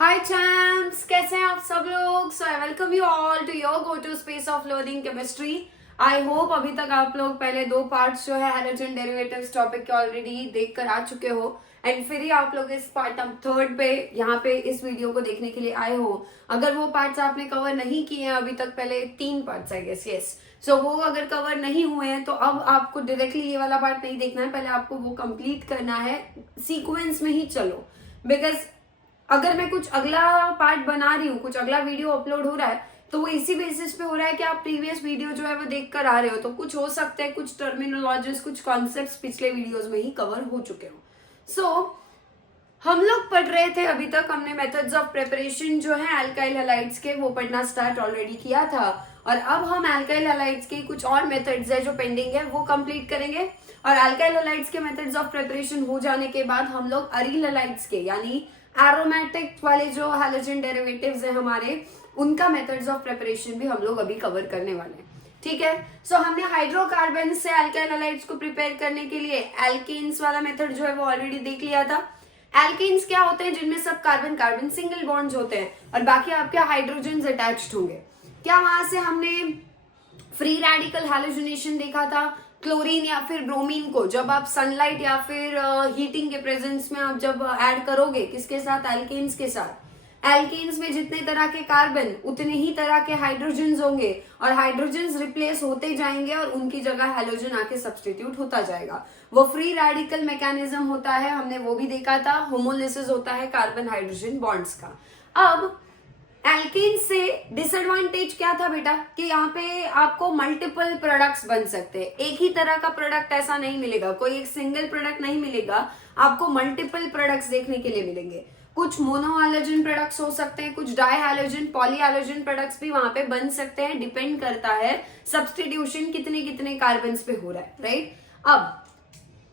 हाय champs, कैसे हैं आप सब लोग। So I welcome you all to your go to space of learning chemistry. I hope अभी तक आप लोग पहले दो पार्ट्स जो है हैलोजन डेरिवेटिव्स टॉपिक के ऑलरेडी देख कर आ चुके हो एंड फिर ही आप लोग इस पार्ट थर्ड पे यहाँ पे इस वीडियो को देखने के लिए आए हो। अगर वो पार्ट्स आपने कवर नहीं किए हैं अभी तक, पहले 3 पार्ट्स आई गेस, यस, सो वो अगर कवर नहीं हुए हैं तो अब आपको डायरेक्टली ये वाला पार्ट नहीं देखना है, पहले आपको वो कंप्लीट करना है। सीक्वेंस में ही चलो, बिकॉज अगर मैं कुछ अगला पार्ट बना रही हूँ, कुछ अगला वीडियो अपलोड हो रहा है तो वो इसी बेसिस पे हो रहा है कि आप प्रीवियस वीडियो जो है वो देख कर आ रहे हो, तो कुछ हो सकता है कुछ टर्मिनोलॉजीज, कुछ कॉन्सेप्ट्स पिछले वीडियोस में ही कवर हो चुके हो। सो हम लोग पढ़ रहे थे, अभी तक हमने मेथड्स ऑफ प्रिपरेशन जो है अल्काइल हैलाइड्स के वो पढ़ना स्टार्ट ऑलरेडी किया था, और अब हम अल्काइल हैलाइड्स के कुछ और मेथड्स है जो पेंडिंग है वो कंप्लीट करेंगे। और अल्काइल हैलाइड्स के मेथड्स ऑफ प्रिपरेशन हो जाने के बाद हम लोग अरील हैलाइड्स के यानी एरोमेटिक वाले जो हैलोजन डेरिवेटिव्स है हमारे, उनका मेथड्स ऑफ प्रिपरेशन भी हम लोग अभी कवर करने वाले हैं। ठीक है, सो हमने हाइड्रोकार्बन से अल्काइल हैलाइड्स को प्रिपेयर करने के लिए एल्केन्स वाला मेथड जो है वो ऑलरेडी देख लिया था। एल्केन्स क्या होते हैं? जिनमें सब कार्बन कार्बन सिंगल बॉन्ड्स होते हैं और बाकी आपके हाइड्रोजन अटैच्ड होंगे। क्या वहां से हमने फ्री रेडिकल हैलोजनेशन देखा था? क्लोरीन या फिर ब्रोमीन को जब आप सनलाइट या फिर हीटिंग के प्रेजेंस में आप जब ऐड करोगे, किसके साथ? एल्केन्स के साथ। एल्केन्स में जितने तरह के कार्बन उतने ही तरह के हाइड्रोजन्स होंगे और हाइड्रोजन्स रिप्लेस होते जाएंगे और उनकी जगह हैलोजन आके सब्सटीट्यूट होता जाएगा। वो फ्री रेडिकल मैकेनिज्म होता है, हमने वो भी देखा था। होमोलिसिस होता है कार्बन हाइड्रोजन बॉन्ड्स का। अब एल्केन से डिसएडवांटेज क्या था बेटा? कि यहाँ पे आपको मल्टीपल प्रोडक्ट्स बन सकते हैं, एक ही तरह का प्रोडक्ट ऐसा नहीं मिलेगा, कोई एक सिंगल प्रोडक्ट नहीं मिलेगा, आपको मल्टीपल प्रोडक्ट्स देखने के लिए मिलेंगे। कुछ मोनो हैलोजन प्रोडक्ट्स हो सकते हैं, कुछ dihalogen, polyhalogen products भी वहां पे बन सकते हैं। डिपेंड करता है सब्सटीट्यूशन कितने कितने कार्बन पे हो रहा है, राइट। अब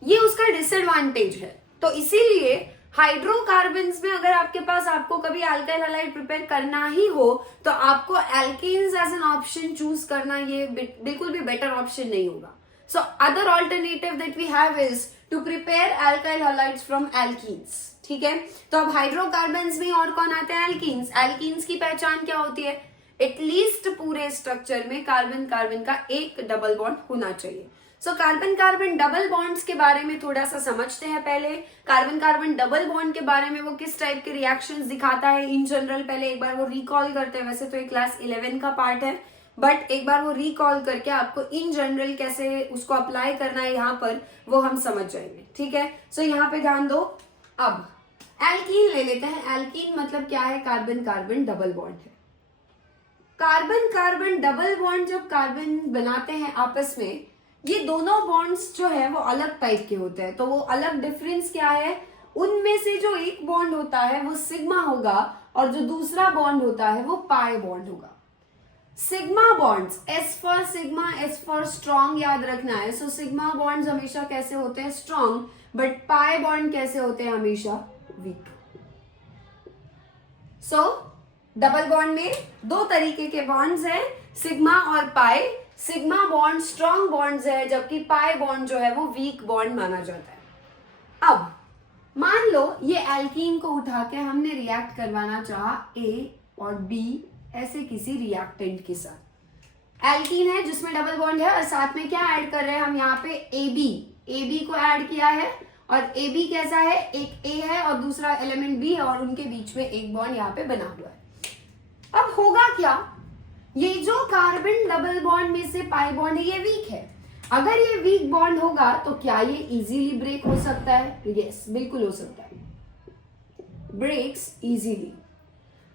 ये उसका डिसएडवांटेज है, तो इसीलिए हाइड्रोकार्बन्स में अगर आपके पास आपको कभी अल्काइल हैलाइड प्रिपेयर करना ही हो तो आपको alkanes as an option choose करना ये बिल्कुल भी बेटर ऑप्शन नहीं होगा। So other alternative that we have is to prepare alkyl halides from alkenes. ठीक है, तो अब हाइड्रोकार्बन्स में और कौन आते हैं? एल्कीन्स। एल्कीन्स की पहचान क्या होती है? एटलीस्ट पूरे स्ट्रक्चर में कार्बन कार्बन का एक डबल बॉन्ड होना चाहिए। So carbon carbon double bonds के बारे में थोड़ा सा समझते हैं पहले। कार्बन कार्बन डबल बॉन्ड के बारे में वो किस टाइप के रिएक्शंस दिखाता है इन जनरल, पहले एक बार वो रिकॉल करते हैं। वैसे तो ये क्लास 11 का पार्ट है, बट एक बार वो रिकॉल करके आपको इन जनरल कैसे उसको अप्लाई करना है यहाँ पर वो हम समझ जाएंगे। ठीक है, सो यहाँ पे ध्यान दो। अब एल्कीन ले लेते हैं। एल्कीन मतलब क्या है? कार्बन कार्बन डबल बॉन्ड है। कार्बन कार्बन डबल बॉन्ड जब कार्बन बनाते हैं आपस में, ये दोनों बॉन्ड्स जो है वो अलग टाइप के होते हैं। तो वो अलग डिफरेंस क्या है? उनमें से जो एक बॉन्ड होता है वो सिग्मा होगा और जो दूसरा बॉन्ड होता है वो पाई बॉन्ड होगा। Sigma bonds, S for sigma, S for strong याद रखना है। सो सिग्मा बॉन्ड्स हमेशा कैसे होते हैं? स्ट्रॉन्ग। बट पाई बॉन्ड कैसे होते हैं? हमेशा वीक। सो डबल बॉन्ड में दो तरीके के बॉन्ड्स हैं, सिग्मा और पाई। सिग्मा बॉन्ड स्ट्रॉन्ग बॉन्ड्स है, जबकि पाई बॉन्ड जो है वो वीक बॉन्ड माना जाता है। अब मान लो ये एल्कीन को उठा के हमने रिएक्ट करवाना चाहा ए और बी ऐसे किसी रिएक्टेंट के साथ। एल्कीन है जिसमें डबल बॉन्ड है और साथ में क्या ऐड कर रहे हैं हम यहाँ पे? ए बी को ऐड किया है। और ए बी कैसा है? एक ए है और दूसरा एलिमेंट बी है और उनके बीच में एक बॉन्ड यहाँ पे बना हुआ है। अब होगा क्या? ये जो कार्बन डबल बॉन्ड में से पाई बॉन्ड है ये वीक है। अगर ये वीक बॉन्ड होगा तो क्या ये इजीली ब्रेक हो सकता है? यस, बिल्कुल हो सकता है, ब्रेक्स इजीली।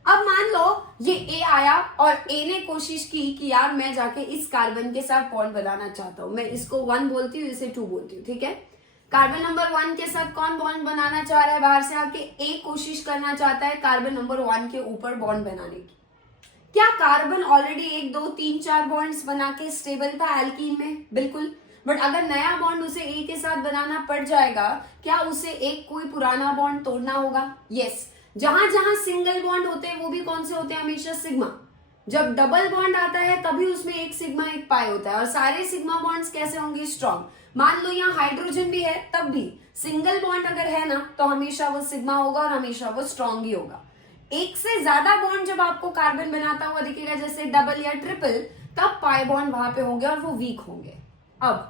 अब मान लो ये ए आया और ए ने कोशिश की कि यार मैं जाके इस कार्बन के साथ बॉन्ड बनाना चाहता हूं, मैं इसको 1 बोलती हूँ, इसे 2 बोलती हूँ। ठीक है, कार्बन नंबर 1 के साथ कौन बॉन्ड बनाना चाह रहा है? बाहर से आके ए कोशिश करना चाहता है कार्बन नंबर 1 के ऊपर बॉन्ड बनाने की। क्या कार्बन ऑलरेडी 1 2 3 4 बॉन्ड्स बना के स्टेबल था एल्कीन में? बिल्कुल। बट अगर नया बॉन्ड उसे ए के साथ बनाना पड़ जाएगा, क्या उसे एक कोई पुराना बॉन्ड तोड़ना होगा? यस। जहां जहां सिंगल बॉन्ड होते हैं वो भी कौन से होते हैं? हमेशा सिग्मा। जब डबल बॉन्ड आता है तभी उसमें एक सिग्मा एक पाई होता है और सारे सिग्मा बॉन्ड्स कैसे होंगे? स्ट्रॉन्ग। मान लो यहाँ हाइड्रोजन भी है तब भी सिंगल बॉन्ड अगर है ना तो हमेशा वो सिग्मा होगा और हमेशा वो स्ट्रॉन्ग ही होगा। एक से ज्यादा बॉन्ड जब आपको कार्बन बनाता हुआ दिखेगा, जैसे डबल या ट्रिपल, तब पाई बॉन्ड वहां पे होंगे और वो वीक होंगे। अब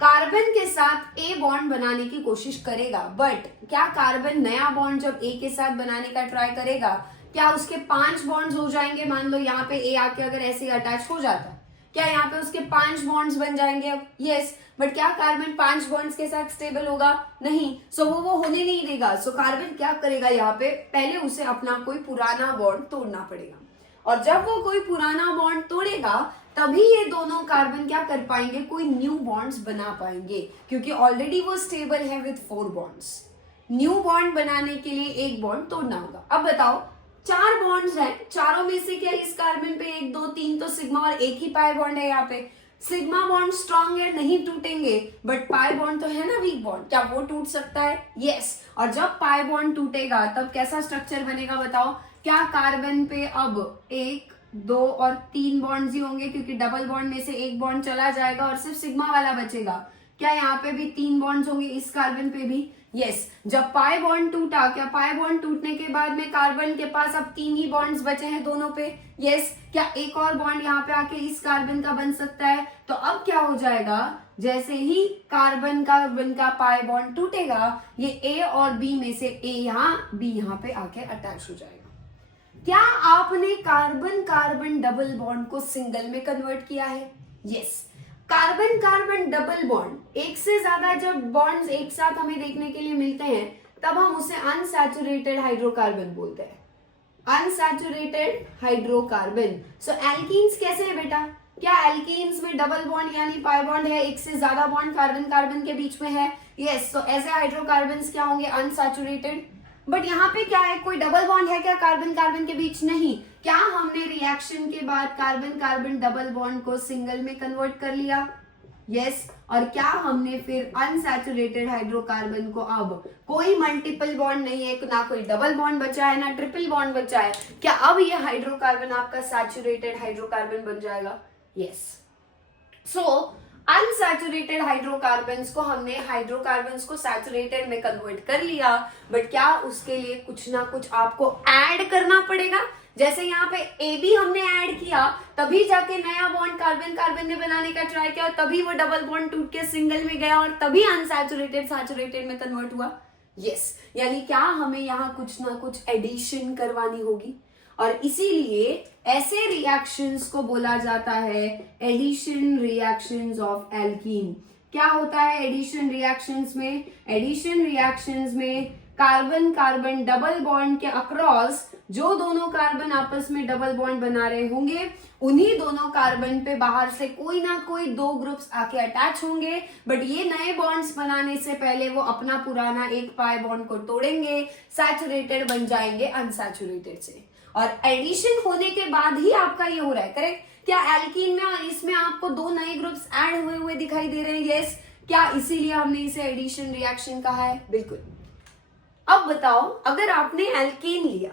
कार्बन के साथ ए बॉन्ड बनाने की कोशिश करेगा, बट क्या कार्बन नया बॉन्ड जब ए के साथ बनाने का ट्राई करेगा, क्या उसके 5 बॉन्ड्स हो जाएंगे? मान लो यहाँ पे ए आके अगर ऐसे अटैच हो जाता, क्या यहाँ पे उसके 5 बॉन्ड्स बन जाएंगे? यस, बट क्या कार्बन 5 बॉन्ड्स के साथ स्टेबल होगा? नहीं। सो वो होने नहीं देगा। सो कार्बन क्या करेगा, यहाँ पे पहले उसे अपना कोई पुराना बॉन्ड तोड़ना पड़ेगा, और जब वो कोई पुराना बॉन्ड तोड़ेगा तभी ये दोनों कार्बन क्या कर पाएंगे, कोई न्यू बॉन्ड्स बना पाएंगे, क्योंकि ऑलरेडी वो स्टेबल है विद 4 बॉन्ड्स। न्यू बॉन्ड बनाने के लिए एक बॉन्ड तोड़ना होगा। अब बताओ, 4 बॉन्ड्स हैं, चारों में से क्या इस कार्बन पे 1 2 3 तो सिग्मा और एक ही पाई बॉन्ड है। यहाँ पे सिग्मा बॉन्ड स्ट्रॉन्ग है, नहीं टूटेंगे, बट पाई बॉन्ड तो है ना वीक बॉन्ड, क्या वो टूट सकता है? यस। और जब पाई बॉन्ड टूटेगा तब कैसा स्ट्रक्चर बनेगा बताओ? क्या कार्बन पे अब 1 2 और 3 बॉन्ड्स ही होंगे, क्योंकि डबल बॉन्ड में से एक बॉन्ड चला जाएगा और सिर्फ सिग्मा वाला बचेगा। क्या यहाँ पे भी 3 बॉन्ड्स होंगे, इस कार्बन पे भी? यस। जब पाई बॉन्ड टूटा, क्या पाई बॉन्ड टूटने के बाद में कार्बन के पास अब 3 ही बॉन्ड्स बचे हैं दोनों पे? यस। क्या एक और बॉन्ड यहाँ पे आके इस कार्बन का बन सकता है? तो अब क्या हो जाएगा, जैसे ही कार्बन का पाई बॉन्ड टूटेगा, ये ए और बी में से ए यहाँ, बी यहाँ पे आके अटैच हो जाएगा। क्या आपने कार्बन कार्बन डबल बॉन्ड को सिंगल में कन्वर्ट किया है? Yes. Carbon carbon double bond, एक से ज्यादा जब बॉन्ड्स एक साथ हमें देखने के लिए मिलते हैं तब हम उसे अनसैचुरेटेड हाइड्रोकार्बन बोलते हैं। Unsaturated hydrocarbon. सो एल्कीन्स कैसे है बेटा? क्या एल्कीन्स में डबल बॉन्ड यानी पाई बॉन्ड है, एक से ज्यादा बॉन्ड कार्बन कार्बन के बीच में है? यस। तो ऐसे हाइड्रोकार्बन्स क्या होंगे? अनसैचुरेटेड। बट यहाँ पे क्या है, कोई डबल बॉन्ड है क्या कार्बन कार्बन के बीच? नहीं। क्या हमने रिएक्शन के बाद कार्बन कार्बन डबल बॉन्ड को सिंगल में कन्वर्ट कर लिया? यस। और क्या हमने फिर अनसैचुरेटेड हाइड्रोकार्बन को, अब कोई मल्टीपल बॉन्ड नहीं है, ना कोई डबल बॉन्ड बचा है ना ट्रिपल बॉन्ड बचा है, क्या अब ये हाइड्रोकार्बन आपका सैचुरेटेड हाइड्रोकार्बन बन जाएगा? यस। सो अनसैचुरेटेड हाइड्रोकार्बन्स को हमने हाइड्रोकार्बन्स को सैचुरेटेड में कन्वर्ट कर लिया, बट क्या उसके लिए कुछ ना कुछ आपको ऐड करना पड़ेगा? जैसे यहाँ पे ए बी हमने ऐड किया, तभी जाके नया बॉन्ड कार्बन कार्बन ने बनाने का ट्राई किया, तभी वो डबल बॉन्ड टूट के सिंगल में गया और तभी अनसैचुरेटेड सैचुरेटेड में कन्वर्ट हुआ। यस। यानी क्या हमें यहाँ कुछ ना कुछ एडिशन करवानी होगी, और इसीलिए ऐसे रिएक्शंस को बोला जाता है एडिशन रिएक्शंस ऑफ एल्कीन। क्या होता है एडिशन रिएक्शंस में? एडिशन रिएक्शंस में कार्बन कार्बन डबल बॉन्ड के अक्रॉस जो दोनों कार्बन आपस में डबल बॉन्ड बना रहे होंगे, उन्हीं दोनों कार्बन पे बाहर से कोई ना कोई 2 ग्रुप्स आके अटैच होंगे, बट ये नए बॉन्ड्स बनाने से पहले वो अपना पुराना एक पाई बॉन्ड को तोड़ेंगे, सैचुरेटेड बन जाएंगे अनसैचुरेटेड से, और एडिशन होने के बाद ही आपका ये हो रहा है। करेक्ट? क्या एल्कीन में और इसमें आपको 2 नए ग्रुप्स ऐड हुए हुए दिखाई दे रहे हैं? यस। क्या इसीलिए हमने इसे एडिशन रिएक्शन कहा है? बिल्कुल। अब बताओ, अगर आपने एल्कीन लिया,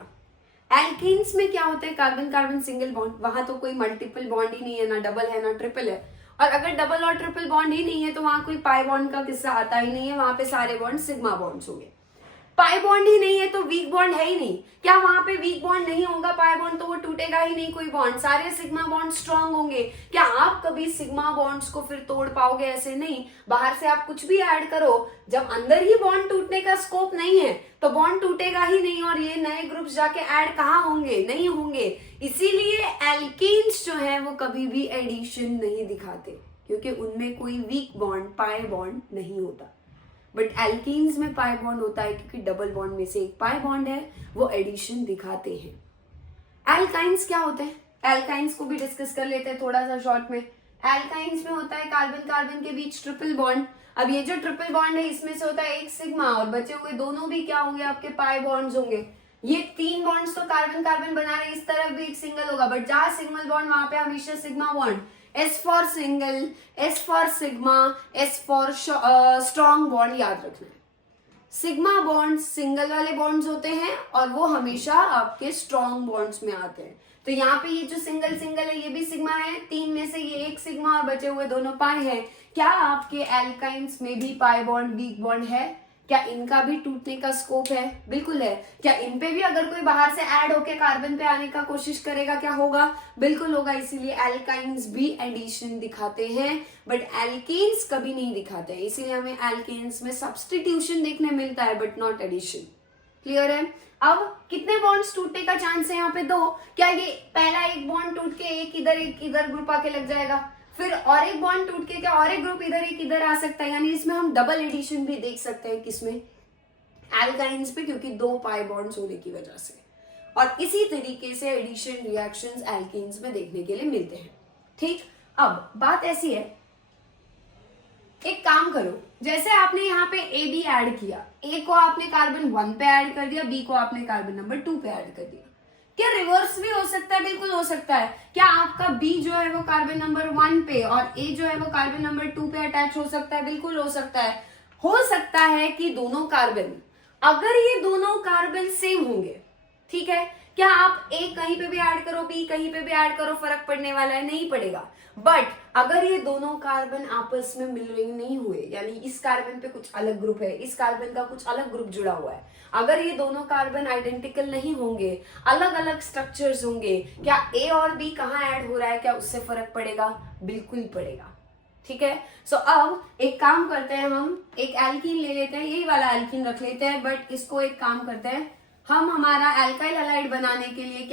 एल्कीन्स में क्या होता है? कार्बन कार्बन सिंगल बॉन्ड, वहां तो कोई मल्टीपल बॉन्ड ही नहीं है, ना डबल है ना ट्रिपल है, और अगर डबल और ट्रिपल बॉन्ड ही नहीं है तो वहां कोई पाई बॉन्ड का किस्सा आता ही नहीं है, वहां पे सारे बॉन्ड सिग्मा बॉन्ड्स होंगे। पाई बॉन्ड ही नहीं है तो वीक बॉन्ड है ही नहीं। क्या वहां पे वीक बॉन्ड नहीं होगा पाई बॉन्ड, तो वो टूटेगा ही नहीं कोई बॉन्ड, सारे सिग्मा बॉन्ड स्ट्रांग होंगे। क्या आप कभी सिग्मा बॉन्ड्स को फिर तोड़ पाओगे? ऐसे नहीं। बाहर से आप कुछ भी ऐड करो, जब अंदर ही बॉन्ड टूटने का स्कोप नहीं है तो बॉन्ड टूटेगा ही नहीं, और ये नए ग्रुप्स जाके ऐड कहाँ होंगे? नहीं होंगे। इसीलिए एल्कीन्स जो है वो कभी भी एडिशन नहीं दिखाते, क्योंकि उनमें कोई वीक बॉन्ड पाई बॉन्ड नहीं होता। बट एल्कीन्स में पाई बॉन्ड होता है, क्योंकि डबल बॉन्ड में से एक पाई बॉन्ड है, वो एडिशन दिखाते हैं। एल्काइंस क्या होते हैं? एल्काइंस को भी डिस्कस कर लेते हैं थोड़ा सा शॉर्ट में। एल्काइंस में होता है कार्बन कार्बन के बीच ट्रिपल बॉन्ड। अब ये जो ट्रिपल बॉन्ड है इसमें से होता है एक सिग्मा, और बचे हुए दोनों भी क्या होंगे? आपके पाई बॉन्ड्स होंगे। ये 3 बॉन्ड्स तो कार्बन कार्बन बना रहे हैं, इस तरफ भी एक सिंगल होगा, बट जहां सिंगल बॉन्ड वहां पे हमेशा sigma bond. S for single, S for sigma, S for strong bond याद रखना है। सिग्मा बॉन्ड सिंगल वाले बॉन्ड्स होते हैं और वो हमेशा आपके स्ट्रॉन्ग बॉन्ड्स में आते हैं। तो यहाँ पे ये जो सिंगल सिंगल है ये भी सिग्मा है, 3 में से ये एक सिग्मा और बचे हुए दोनों पाई है। क्या आपके एल्काइंस में भी पाई बॉन्ड वीक बॉन्ड है? क्या इनका भी टूटने का स्कोप है? बिल्कुल है। क्या इन पे भी अगर कोई बाहर से ऐड होके कार्बन पे आने का कोशिश करेगा, क्या होगा? बिल्कुल होगा। इसीलिए एल्काइंस भी एडिशन दिखाते हैं, बट एल्केन्स कभी नहीं दिखाते हैं। इसीलिए हमें एल्केन्स में सब्स्टिट्यूशन देखने मिलता है, बट नॉट एडिशन। क्लियर है? अब कितने बॉन्ड्स टूटने का चांस है यहाँ पे? 2। क्या ये पहला एक बॉन्ड टूट के एक इधर ग्रुप आके लग जाएगा, फिर और एक बॉन्ड टूट के क्या और एक ग्रुप इधर एक इधर आ सकता है? यानी इसमें हम डबल एडिशन भी देख सकते हैं। किसमें? एल्काइंस पे, क्योंकि 2 पाई बॉन्ड्स होने की वजह से। और इसी तरीके से एडिशन रिएक्शंस एल्केन्स में देखने के लिए मिलते हैं। ठीक, अब बात ऐसी है, एक काम करो, जैसे आपने यहाँ पे ए बी ऐड किया, ए को आपने कार्बन 1 पे ऐड कर दिया, बी को आपने कार्बन नंबर 2 पे ऐड कर दिया। क्या रिवर्स भी हो सकता है? बिल्कुल हो सकता है। क्या आपका बी जो है वो कार्बन नंबर 1 पे और ए जो है वो कार्बन नंबर 2 पे अटैच हो सकता है? बिल्कुल हो सकता है। हो सकता है कि दोनों कार्बन, अगर ये दोनों कार्बन सेम होंगे, ठीक है, क्या आप ए कहीं पे भी ऐड करो, बी कहीं पे भी ऐड करो, फर्क पड़ने वाला है? नहीं पड़ेगा। बट अगर ये दोनों कार्बन आपस में मिल नहीं हुए, यानी इस कार्बन पे कुछ अलग ग्रुप है, इस कार्बन का कुछ अलग ग्रुप जुड़ा हुआ है, अगर ये दोनों कार्बन आइडेंटिकल नहीं होंगे, अलग अलग स्ट्रक्चर्स होंगे, क्या ए और बी कहाँ ऐड हो रहा है, क्या उससे फर्क पड़ेगा? बिल्कुल पड़ेगा। ठीक है। सो अब एक काम करते हैं, हम एक एल्कीन ले लेते हैं, यही वाला एल्कीन रख लेते हैं, बट इसको एक काम करते हैं, हम हमारा एल्काइल हैलाइड बनाने के लिए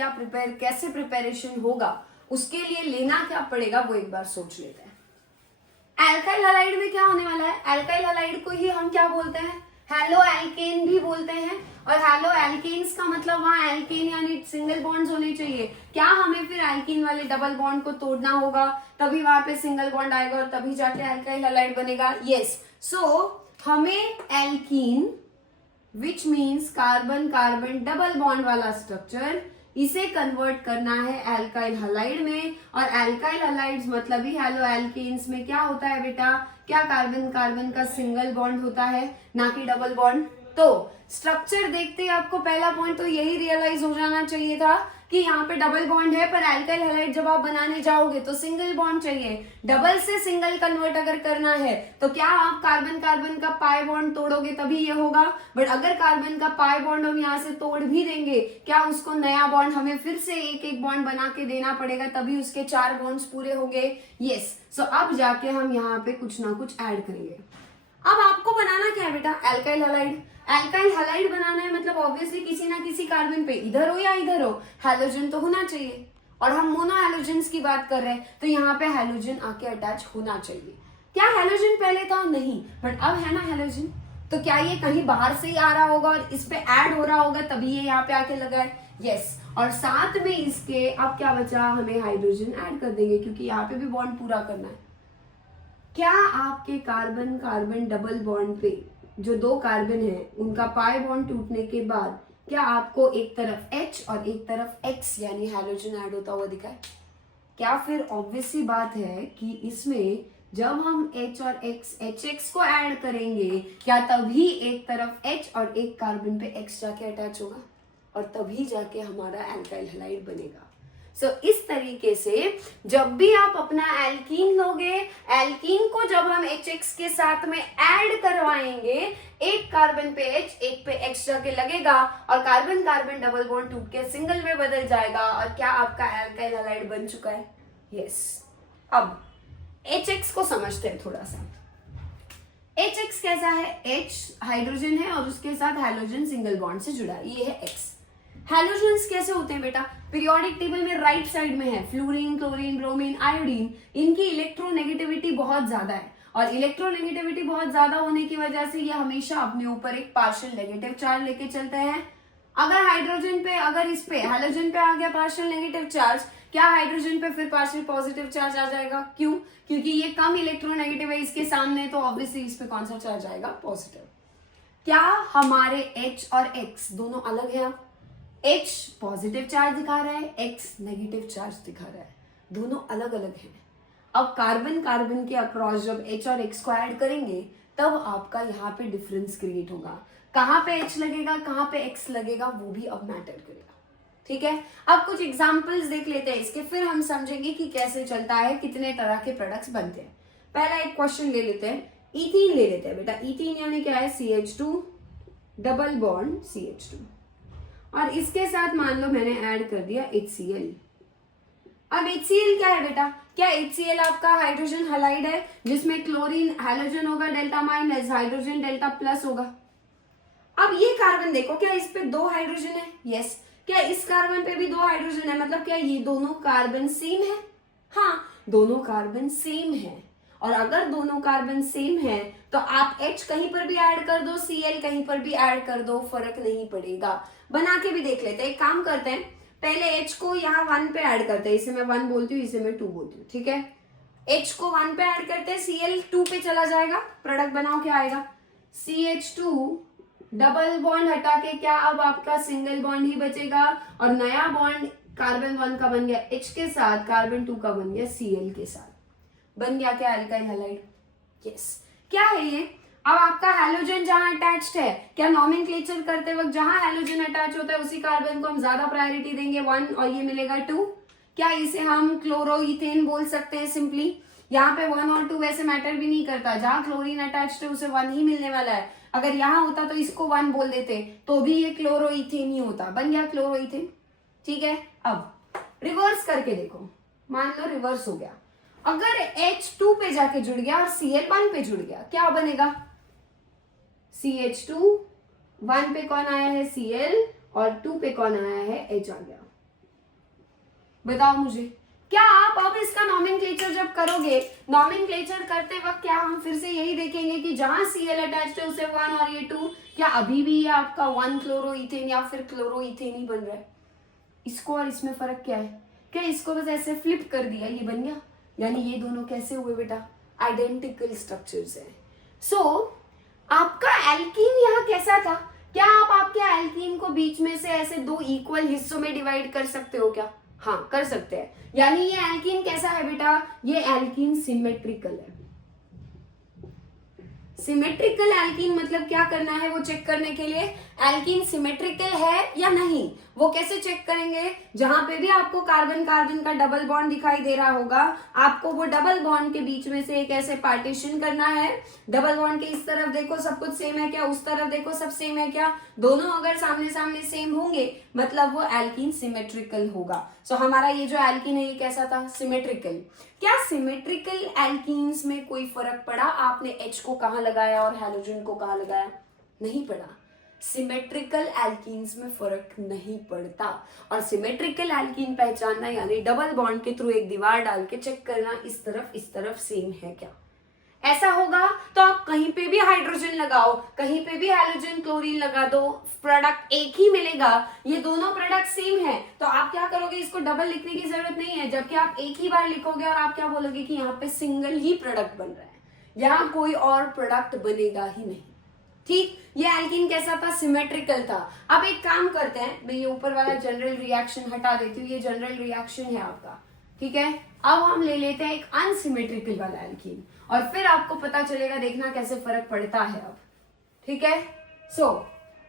कैसे प्रिपरेशन होगा, उसके लिए लेना क्या पड़ेगा वो एक बार सोच लेते हैं। एल्काइल हैलाइड में क्या होने वाला है? एल्काइल हैलाइड को ही हम क्या बोलते हैं? हैलो एल्केन भी बोलते हैं। और हैलो एल्केन्स का मतलब वहां एल्केन यानी सिंगल बॉन्ड्स होने चाहिए। क्या हमें फिर एल्कीन वाले डबल बॉन्ड को तोड़ना होगा, तभी वहां पे सिंगल बॉन्ड आएगा और तभी जाके एल्काइल हैलाइड बनेगा? यस। सो हमें alkene which means carbon carbon double bond वाला स्ट्रक्चर, इसे कन्वर्ट करना है एल्काइल हैलाइड में। और एल्काइल हैलाइड्स मतलब ही हैलो एल्केन्स में क्या होता है बेटा? क्या कार्बन कार्बन का सिंगल बॉन्ड होता है, ना कि डबल बॉन्ड। तो स्ट्रक्चर देखते ही आपको पहला पॉइंट तो यही रियलाइज हो जाना चाहिए था कि यहाँ पे डबल बॉन्ड है, पर एल्काइल हैलाइड जब आप बनाने जाओगे तो सिंगल बॉन्ड चाहिए। डबल से सिंगल कन्वर्ट अगर करना है तो क्या आप कार्बन कार्बन का पाई बॉन्ड तोड़ोगे तभी ये होगा। बट अगर कार्बन का पाई बॉन्ड हम यहाँ से तोड़ भी देंगे, क्या उसको नया बॉन्ड हमें फिर से एक एक बॉन्ड बना के देना पड़ेगा, तभी उसके 4 बॉन्ड्स पूरे होंगे। यस। सो अब जाके हम यहाँ पे कुछ ना कुछ ऐड करेंगे। अब आपको बनाना क्या है बेटा? Alkyl halide. एल्काइल हैलाइड बनाना है मतलब ऑब्वियसली किसी ना किसी कार्बन पे, इधर हो या इधर हो, हैलोजन तो होना चाहिए। और हम मोनो हैलोजेंस की बात कर रहे हैं, तो यहाँ पे हैलोजन आके अटैच होना चाहिए। क्या हैलोजन पहले था? नहीं, बट अब है ना हैलोजन। तो क्या ये कहीं बाहर से ही आ रहा होगा और इस पे ऐड हो रहा होगा तभी ये यहाँ पे आके लगा है? यस। और साथ में इसके अब क्या बचा? हमें हाइड्रोजन ऐड कर देंगे, क्योंकि यहाँ पे भी बॉन्ड पूरा करना है। क्या आपके कार्बन कार्बन डबल बॉन्ड पे जो 2 कार्बन है उनका पाई बॉन्ड टूटने के बाद क्या आपको एक तरफ H और एक तरफ X यानी हैलोजन ऐड होता हुआ दिखा है? क्या फिर ऑब्वियस सी बात है कि इसमें जब हम H और X HX को ऐड करेंगे, क्या तभी एक तरफ H और एक कार्बन पे X जाके अटैच होगा और तभी जाके हमारा एल्काइल हैलाइड बनेगा। सो इस तरीके से जब भी आप अपना एल्कीन लोगे, एल्कीन को जब हम HX के साथ में ऐड करवाएंगे, एक कार्बन पे H एक पे X जाके लगेगा और कार्बन कार्बन डबल बॉन्ड टूट के सिंगल में बदल जाएगा और क्या आपका एल्काइल हैलाइड बन चुका है? यस। अब HX को समझते हैं थोड़ा सा। HX कैसा है? H हाइड्रोजन है और उसके साथ हाइड्रोजन सिंगल बॉन्ड से जुड़ा है, ये है X। हैलोजेंस कैसे होते हैं बेटा? पीरियोडिक टेबल में राइट साइड में है फ्लोरीन, क्लोरीन, ब्रोमीन, आयोडीन। इनकी इलेक्ट्रोनेगेटिविटी बहुत ज्यादा है और इलेक्ट्रोनेगेटिविटी बहुत ज्यादा होने की वजह से ये हमेशा अपने ऊपर एक पार्शियल नेगेटिव चार्ज लेके चलते हैं। अगर हाइड्रोजन पे, अगर इस पे हैलोजन पे आ गया पार्शियल नेगेटिव चार्ज, क्या हाइड्रोजन पे फिर पार्शियल पॉजिटिव चार्ज आ जाएगा? क्यों? क्योंकि ये कम इलेक्ट्रोनेगेटिव है इसके सामने, तो ऑब्वियसली इस पे कौन सा चार्ज आएगा? पॉजिटिव। क्या हमारे H और X दोनों अलग है? H पॉजिटिव चार्ज दिखा रहा है, X नेगेटिव चार्ज दिखा रहा है, दोनों अलग अलग हैं। अब कार्बन कार्बन के अक्रॉस जब H और X को ऐड करेंगे तब आपका यहाँ पे डिफरेंस क्रिएट होगा। कहाँ पे H लगेगा, कहाँ पे X लगेगा, वो भी अब मैटर करेगा। ठीक है। अब कुछ एग्जांपल्स देख लेते हैं इसके, फिर हम समझेंगे कि कैसे चलता है, कितने तरह के प्रोडक्ट्स बनते हैं। पहला एक क्वेश्चन ले लेते हैं। इथीन ले लेते हैं बेटा। इथीन यानी क्या है, CH2 डबल बॉन्ड CH2, और इसके साथ मान लो मैंने ऐड कर दिया HCl। अब HCl क्या है बेटा, क्या HCl आपका हाइड्रोजन हैलाइड है जिसमें क्लोरीन हैलोजन होगा delta minus, hydrogen delta plus होगा। अब ये कार्बन देखो, क्या इस पे 2 हाइड्रोजन है, यस। क्या इस कार्बन पे भी 2 हाइड्रोजन है, मतलब क्या ये दोनों कार्बन सेम है, हाँ दोनों कार्बन सेम है। और अगर दोनों कार्बन सेम है तो आप H कहीं पर भी ऐड कर दो, Cl कहीं पर भी ऐड कर दो, फर्क नहीं पड़ेगा। बना के भी देख लेते हैं। एक काम करते हैं, पहले H को यहाँ 1 पे ऐड करते हैं, इसे मैं 1 बोलती हूँ, इसे मैं 2 बोलती हूँ, ठीक है। H को 1 पे ऐड करते हैं, Cl 2 पे चला जाएगा, प्रोडक्ट बनाओ क्या आएगा, CH2 डबल बॉन्ड हटा के क्या अब आपका सिंगल बॉन्ड ही बचेगा, और नया बॉन्ड कार्बन 1 का बन गया H के साथ, कार्बन 2 का बन गया Cl के साथ, बन गया क्या एल्काइल हैलाइड, यस। क्या है ये, अब आपका हैलोजन जहां अटैच्ड है, क्या नॉमेनक्लेचर करते वक्त जहां हैलोजन अटैच होता है उसी कार्बन को हम ज्यादा प्रायोरिटी देंगे 1 और ये मिलेगा 2। क्या इसे हम क्लोरोइथेन बोल सकते हैं सिंपली। यहाँ पे 1 और 2 वैसे मैटर भी नहीं करता, जहां क्लोरीन अटैच्ड है उसे 1 ही मिलने वाला है। अगर यहाँ होता तो इसको 1 बोल देते तो भी ये क्लोरोइथेन ही होता, बन गया क्लोरोइथेन, ठीक है। अब रिवर्स करके देखो, मान लो रिवर्स हो गया, अगर H2 पे जाके जुड़ गया और Cl 1 पे जुड़ गया, क्या बनेगा, CH2 1 पे कौन आया है, Cl, और 2 पे कौन आया है, H आ गया। बताओ मुझे, क्या आप अब इसका नॉमेनक्लेचर जब करोगे, नॉमेनक्लेचर करते वक्त क्या हम फिर से यही देखेंगे कि जहां Cl अटैच्ड है उसे 1 और ये 2, क्या अभी भी ये आपका 1 क्लोरोइथेन या फिर क्लोरोइथेन ही बन रहा है। इसको और इसमें फर्क क्या है, क्या इसको बस ऐसे फ्लिप कर दिया, ये बन गया, यानी ये दोनों कैसे हुए बेटा, आइडेंटिकल स्ट्रक्चर्स है। सो आपका एल्कीन यहाँ कैसा था, क्या आप आपके एल्कीन को बीच में से ऐसे 2 इक्वल हिस्सों में डिवाइड कर सकते हो क्या, हाँ कर सकते हैं। यानी ये एल्कीन कैसा है बेटा, ये एल्कीन सिमेट्रिकल है। सिमेट्रिकल एल्कीन मतलब क्या करना है वो चेक करने के लिए, एल्कीन सिमेट्रिकल है या नहीं, वो कैसे चेक करेंगे, जहां पे भी आपको कार्बन कार्बन का डबल बॉन्ड दिखाई दे रहा होगा, आपको वो डबल बॉन्ड के बीच में से एक ऐसे पार्टीशन करना है। डबल बॉन्ड के इस तरफ देखो सब कुछ सेम है क्या, उस तरफ देखो सब सेम है क्या, दोनों अगर सामने सामने सेम होंगे मतलब वो एल्कीन सिमेट्रिकल होगा। सो हमारा ये जो एल्कीन है ये कैसा था, सिमेट्रिकल। क्या सिमेट्रिकल एल्कीन्स में कोई फर्क पड़ा, आपने H को कहां लगाया और हैलोजन को कहां लगाया, नहीं पड़ा। सिमेट्रिकल एल्कीन्स में फर्क नहीं पड़ता, और सिमेट्रिकल एल्कीन पहचानना यानी डबल बॉन्ड के थ्रू एक दीवार डाल के चेक करना इस तरफ सेम है क्या। ऐसा होगा तो आप कहीं पे भी हाइड्रोजन लगाओ, कहीं पे भी हैलोजन क्लोरीन लगा दो, प्रोडक्ट एक ही मिलेगा। ये दोनों प्रोडक्ट सेम है तो आप क्या करोगे, इसको डबल लिखने की जरूरत नहीं है, जबकि आप एक ही बार लिखोगे और आप क्या बोलोगे कि यहाँ पे सिंगल ही प्रोडक्ट बन रहा है, यहाँ कोई और प्रोडक्ट बनेगा ही नहीं। ठीक, ये एल्कीन कैसा था, सिमेट्रिकल था। अब एक काम करते हैं, मैं ये ऊपर वाला जनरल रिएक्शन हटा देती हूँ, ये जनरल रिएक्शन है आपका, ठीक है। अब हम ले लेते हैं एक अनसिमेट्रिकल वाला एल्कीन, और फिर आपको पता चलेगा, देखना कैसे फर्क पड़ता है अब, ठीक है। सो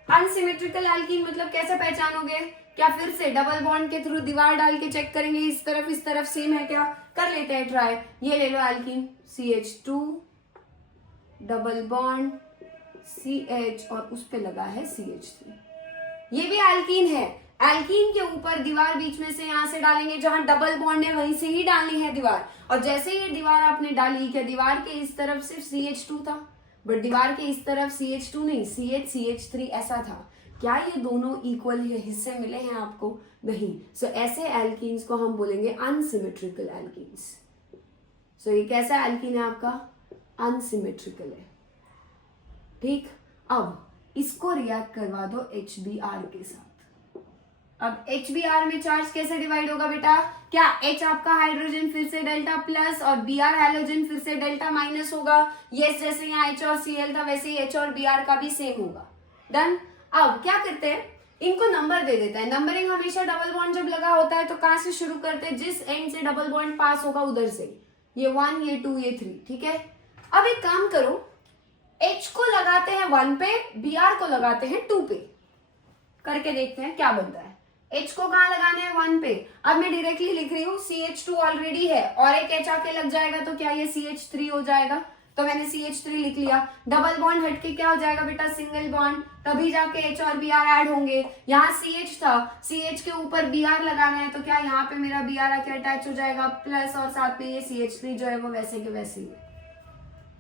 अनसिमेट्रिकल एल्कीन मतलब कैसे पहचानोगे, क्या फिर से डबल बॉन्ड के थ्रू दीवार डाल के चेक करेंगे इस तरफ सेम है क्या, कर लेते हैं ट्राई। ये ले लो alkene, CH2 double bond CH और उस पे लगा है CH3, ये भी एल्कीन है। एल्कीन के ऊपर दीवार बीच में से यहां से डालेंगे, जहां डबल बॉन्ड है वहीं से ही डालनी है दीवार, और जैसे ये दीवार आपने डाली, क्या दीवार के इस तरफ सिर्फ CH2 था, बट दीवार के इस तरफ CH2 नहीं, CH3 ऐसा था। क्या ये दोनों इक्वल हिस्से मिले हैं आपको, नहीं। सो ऐसे एल्कीन्स को हम बोलेंगे अनसिमेट्रिकल एल्कीन्स। सो ये कैसा एल्कीन है आपका, अनसिमेट्रिकल है, ठीक। अब इसको रिएक्ट करवा दो HBr के साथ। अब HBr में चार्ज कैसे डिवाइड होगा बेटा, क्या H आपका हाइड्रोजन फिर से डेल्टा प्लस और Br हैलोजन फिर से डेल्टा माइनस होगा। यस, जैसे यहाँ H और Cl था वैसे ही H और Br का भी सेम होगा। डन। अब क्या करते हैं, इनको नंबर दे देते हैं। नंबरिंग हमेशा डबल बॉन्ड जब लगा होता है तो कहां से शुरू करते हैं, जिस एंड से डबल बॉन्ड पास होगा उधर से, ये 1 ये 2 ये 3, ठीक है। अब एक काम करो, H को लगाते हैं 1 पे, Br को लगाते हैं 2 पे, करके देखते हैं क्या बनता है। H को कहां लगाना है, 1 पे। अब मैं डायरेक्टली लिख रही हूँ, CH2 ऑलरेडी है और एक H आके लग जाएगा तो क्या ये CH3 हो जाएगा। तो मैंने CH3 लिख लिया। डबल बॉन्ड हटके क्या हो जाएगा बेटा, सिंगल बॉन्ड, तभी जाके H और Br ऐड होंगे। यहाँ CH था, CH के ऊपर Br लगाना है, तो क्या यहाँ पे मेरा Br आके अटैच हो जाएगा प्लस, और साथ में ये CH3 जो है वो वैसे के वैसे ही।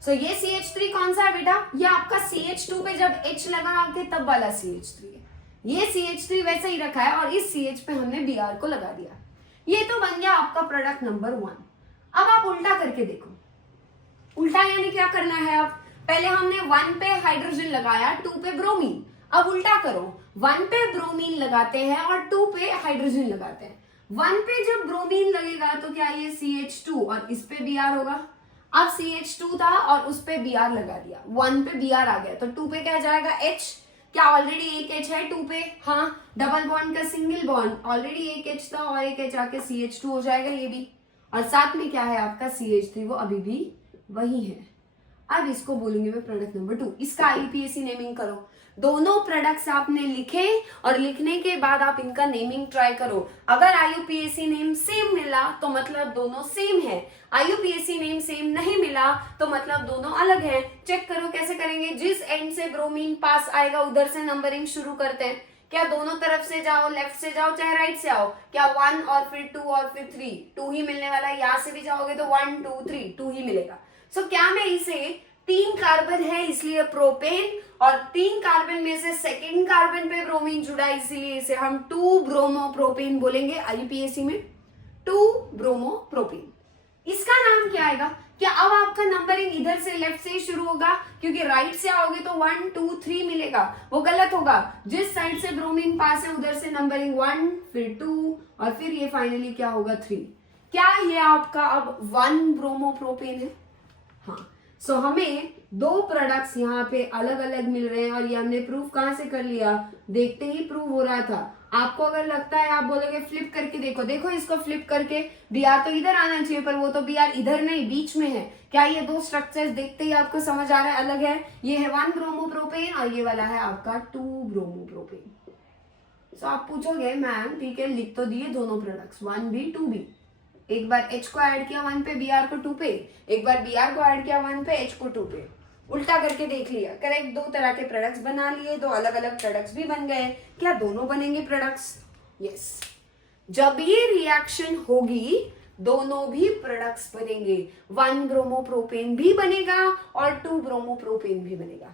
सो ये CH3 कौन सा है बेटा, ये आपका CH2 पे जब H लगा के तब वाला CH3 है। ये CH3 वैसे ही रखा है और इस CH पे हमने Br को लगा दिया। ये तो बन गया आपका प्रोडक्ट नंबर 1। अब आप उल्टा करके देखो। उल्टा यानी क्या करना है, अब पहले हमने 1 पे हाइड्रोजन लगाया, 2 पे ब्रोमीन। अब उल्टा करो, 1 पे ब्रोमीन लगाते हैं और 2 पे हाइड्रोजन लगाते हैं। 1 पे जब ब्रोमीन लगेगा तो क्या ये CH2 और इस पे Br होगा। अब CH2 था और उस पे Br लगा दिया, 1 पे Br आ गया, तो 2 पे क्या जाएगा H। क्या ऑलरेडी एक H है 2 पे, हाँ, डबल बॉन्ड का सिंगल बॉन्ड, ऑलरेडी एक H था और एक H आके CH2 हो जाएगा ये भी, और साथ में क्या है आपका CH3, वो अभी भी वही है। अब इसको बोलूंगी मैं प्रोडक्ट नंबर 2। इसका IUPAC नेमिंग करो। दोनों प्रोडक्ट्स आपने लिखे और लिखने के बाद आप इनका नेमिंग ट्राई करो। अगर IUPAC नेम सेम मिला तो मतलब दोनों सेम है, IUPAC नेम सेम नहीं मिला तो मतलब दोनों अलग हैं। चेक करो कैसे करेंगे, जिस एंड से ब्रोमीन पास आएगा उधर से नंबरिंग शुरू करते हैं। क्या दोनों तरफ से जाओ, लेफ्ट से जाओ चाहे राइट से आओ, क्या 1 और फिर 2 और फिर 3, 2 ही मिलने वाला है। यहाँ से भी जाओगे तो 1 2 3 2 ही मिलेगा। सो क्या मैं इसे 3 कार्बन है इसलिए प्रोपेन, और 3 कार्बन में से सेकेंड कार्बन पे ब्रोमीन जुड़ा इसीलिए इसे हम 2 ब्रोमो प्रोपेन बोलेंगे IUPAC में, 2 ब्रोमो प्रोपेन। इसका नाम क्या आएगा, क्या अब आपका नंबरिंग इधर से लेफ्ट से ही शुरू होगा, क्योंकि राइट से आओगे तो 1 2 3 मिलेगा, वो गलत होगा। जिस साइड से ब्रोमीन पास है उधर से नंबरिंग 1 फिर 2 और फिर ये फाइनली क्या होगा 3। क्या ये आपका अब 1 ब्रोमो प्रोपेन है, हाँ। सो हमें 2 प्रोडक्ट्स यहाँ पे अलग अलग मिल रहे हैं और ये हमने प्रूफ कहाँ से कर लिया, देखते ही प्रूव हो रहा था। आपको अगर लगता है आप बोलोगे फ्लिप करके देखो, देखो इसको फ्लिप करके, Br तो इधर आना चाहिए पर वो तो Br इधर नहीं बीच में है। क्या ये 2 स्ट्रक्चर्स देखते ही आपको समझ आ रहा है अलग है। ये है 1 ब्रोमोप्रोपेन और ये वाला है आपका 2 ब्रोमोप्रोपेन। सो आप पूछोगे मैम ठीक है लिख तो दिए दोनों प्रोडक्ट्स 1B 2B, एक बार H को ऐड किया 1 पे, Br को 2 पे, एक बार Br को ऐड किया 1 पे, H को 2 पे, उल्टा करके देख लिया, करेक्ट। 2 तरह के प्रोडक्ट्स बना लिए, 2 अलग अलग प्रोडक्ट्स भी बन गए। क्या दोनों बनेंगे प्रोडक्ट्स, यस। जब ये रिएक्शन होगी दोनों भी प्रोडक्ट्स बनेंगे, 1 ब्रोमोप्रोपेन भी बनेगा और 2 ब्रोमोप्रोपेन भी बनेगा।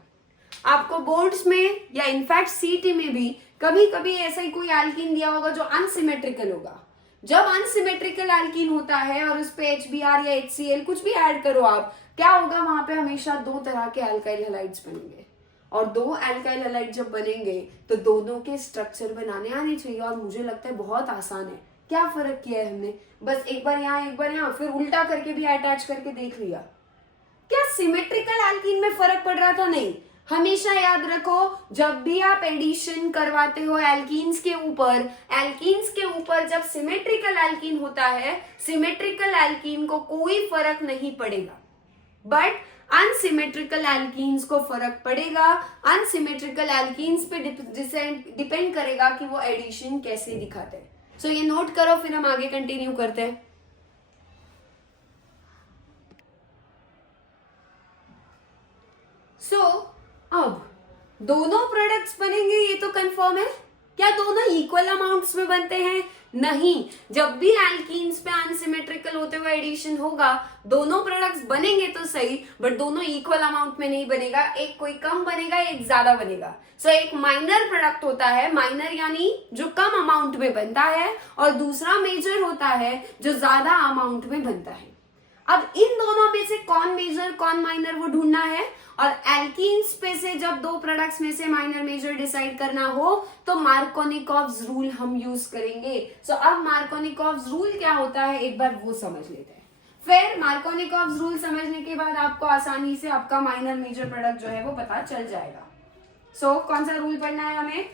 आपको बोर्ड्स में या इनफैक्ट CT में भी कभी कभी ऐसा ही कोई एल्कीन दिया होगा जो अनसिमेट्रिकल होगा। जब अनसिमेट्रिकल एल्कीन होता है और उस पे HBr या HCl कुछ भी ऐड करो आप, क्या होगा वहां पे हमेशा 2 तरह के अल्काइल हैलाइड्स बनेंगे, और 2 अल्काइल हैलाइड जब बनेंगे तो दोनों के स्ट्रक्चर बनाने आने चाहिए। और मुझे लगता है बहुत आसान है। क्या फर्क किया है हमने, बस एक बार यहाँ एक बार यहाँ, फिर उल्टा करके भी अटैच करके देख लिया। क्या सिमेट्रिकल एल्कीन में फर्क पड़ रहा था, नहीं। हमेशा याद रखो जब भी आप एडिशन करवाते हो एल्कीन्स के ऊपर जब सिमेट्रिकल एल्कीन होता है, सिमेट्रिकल एल्कीन को कोई फर्क नहीं पड़ेगा, बट अनसिमेट्रिकल एल्कीन्स को फर्क पड़ेगा। अनसिमेट्रिकल एल्कीन्स पे डिपेंड करेगा कि वो एडिशन कैसे दिखाते हैं। सो ये नोट करो, फिर हम आगे कंटिन्यू करते हैं। अब दोनों प्रोडक्ट्स बनेंगे ये तो कंफर्म है। क्या दोनों इक्वल अमाउंट्स में बनते हैं, नहीं। जब भी एल्कीन्स पे अनसिमेट्रिकल होते हुए एडिशन होगा दोनों प्रोडक्ट्स बनेंगे तो सही, बट दोनों इक्वल अमाउंट में नहीं बनेगा, एक कोई कम बनेगा एक ज्यादा बनेगा। सो एक माइनर प्रोडक्ट होता है, माइनर यानी जो कम अमाउंट में बनता है, और दूसरा मेजर होता है जो ज्यादा अमाउंट में बनता है। अब इन दोनों में से कौन मेजर कौन माइनर वो ढूंढना है, और एल्कीन्स पे से जब 2 प्रोडक्ट्स में से माइनर मेजर डिसाइड करना हो तो मार्कोनिकॉव्स रूल हम यूज करेंगे। सो अब मार्कोनिकॉव्स रूल क्या होता है एक बार वो समझ लेते हैं। फिर मार्कोनिकॉव्स रूल समझने के बाद आपको आसानी से आपका माइनर मेजर प्रोडक्ट जो है वो पता चल जाएगा। सो कौन सा रूल पढ़ना है हमें,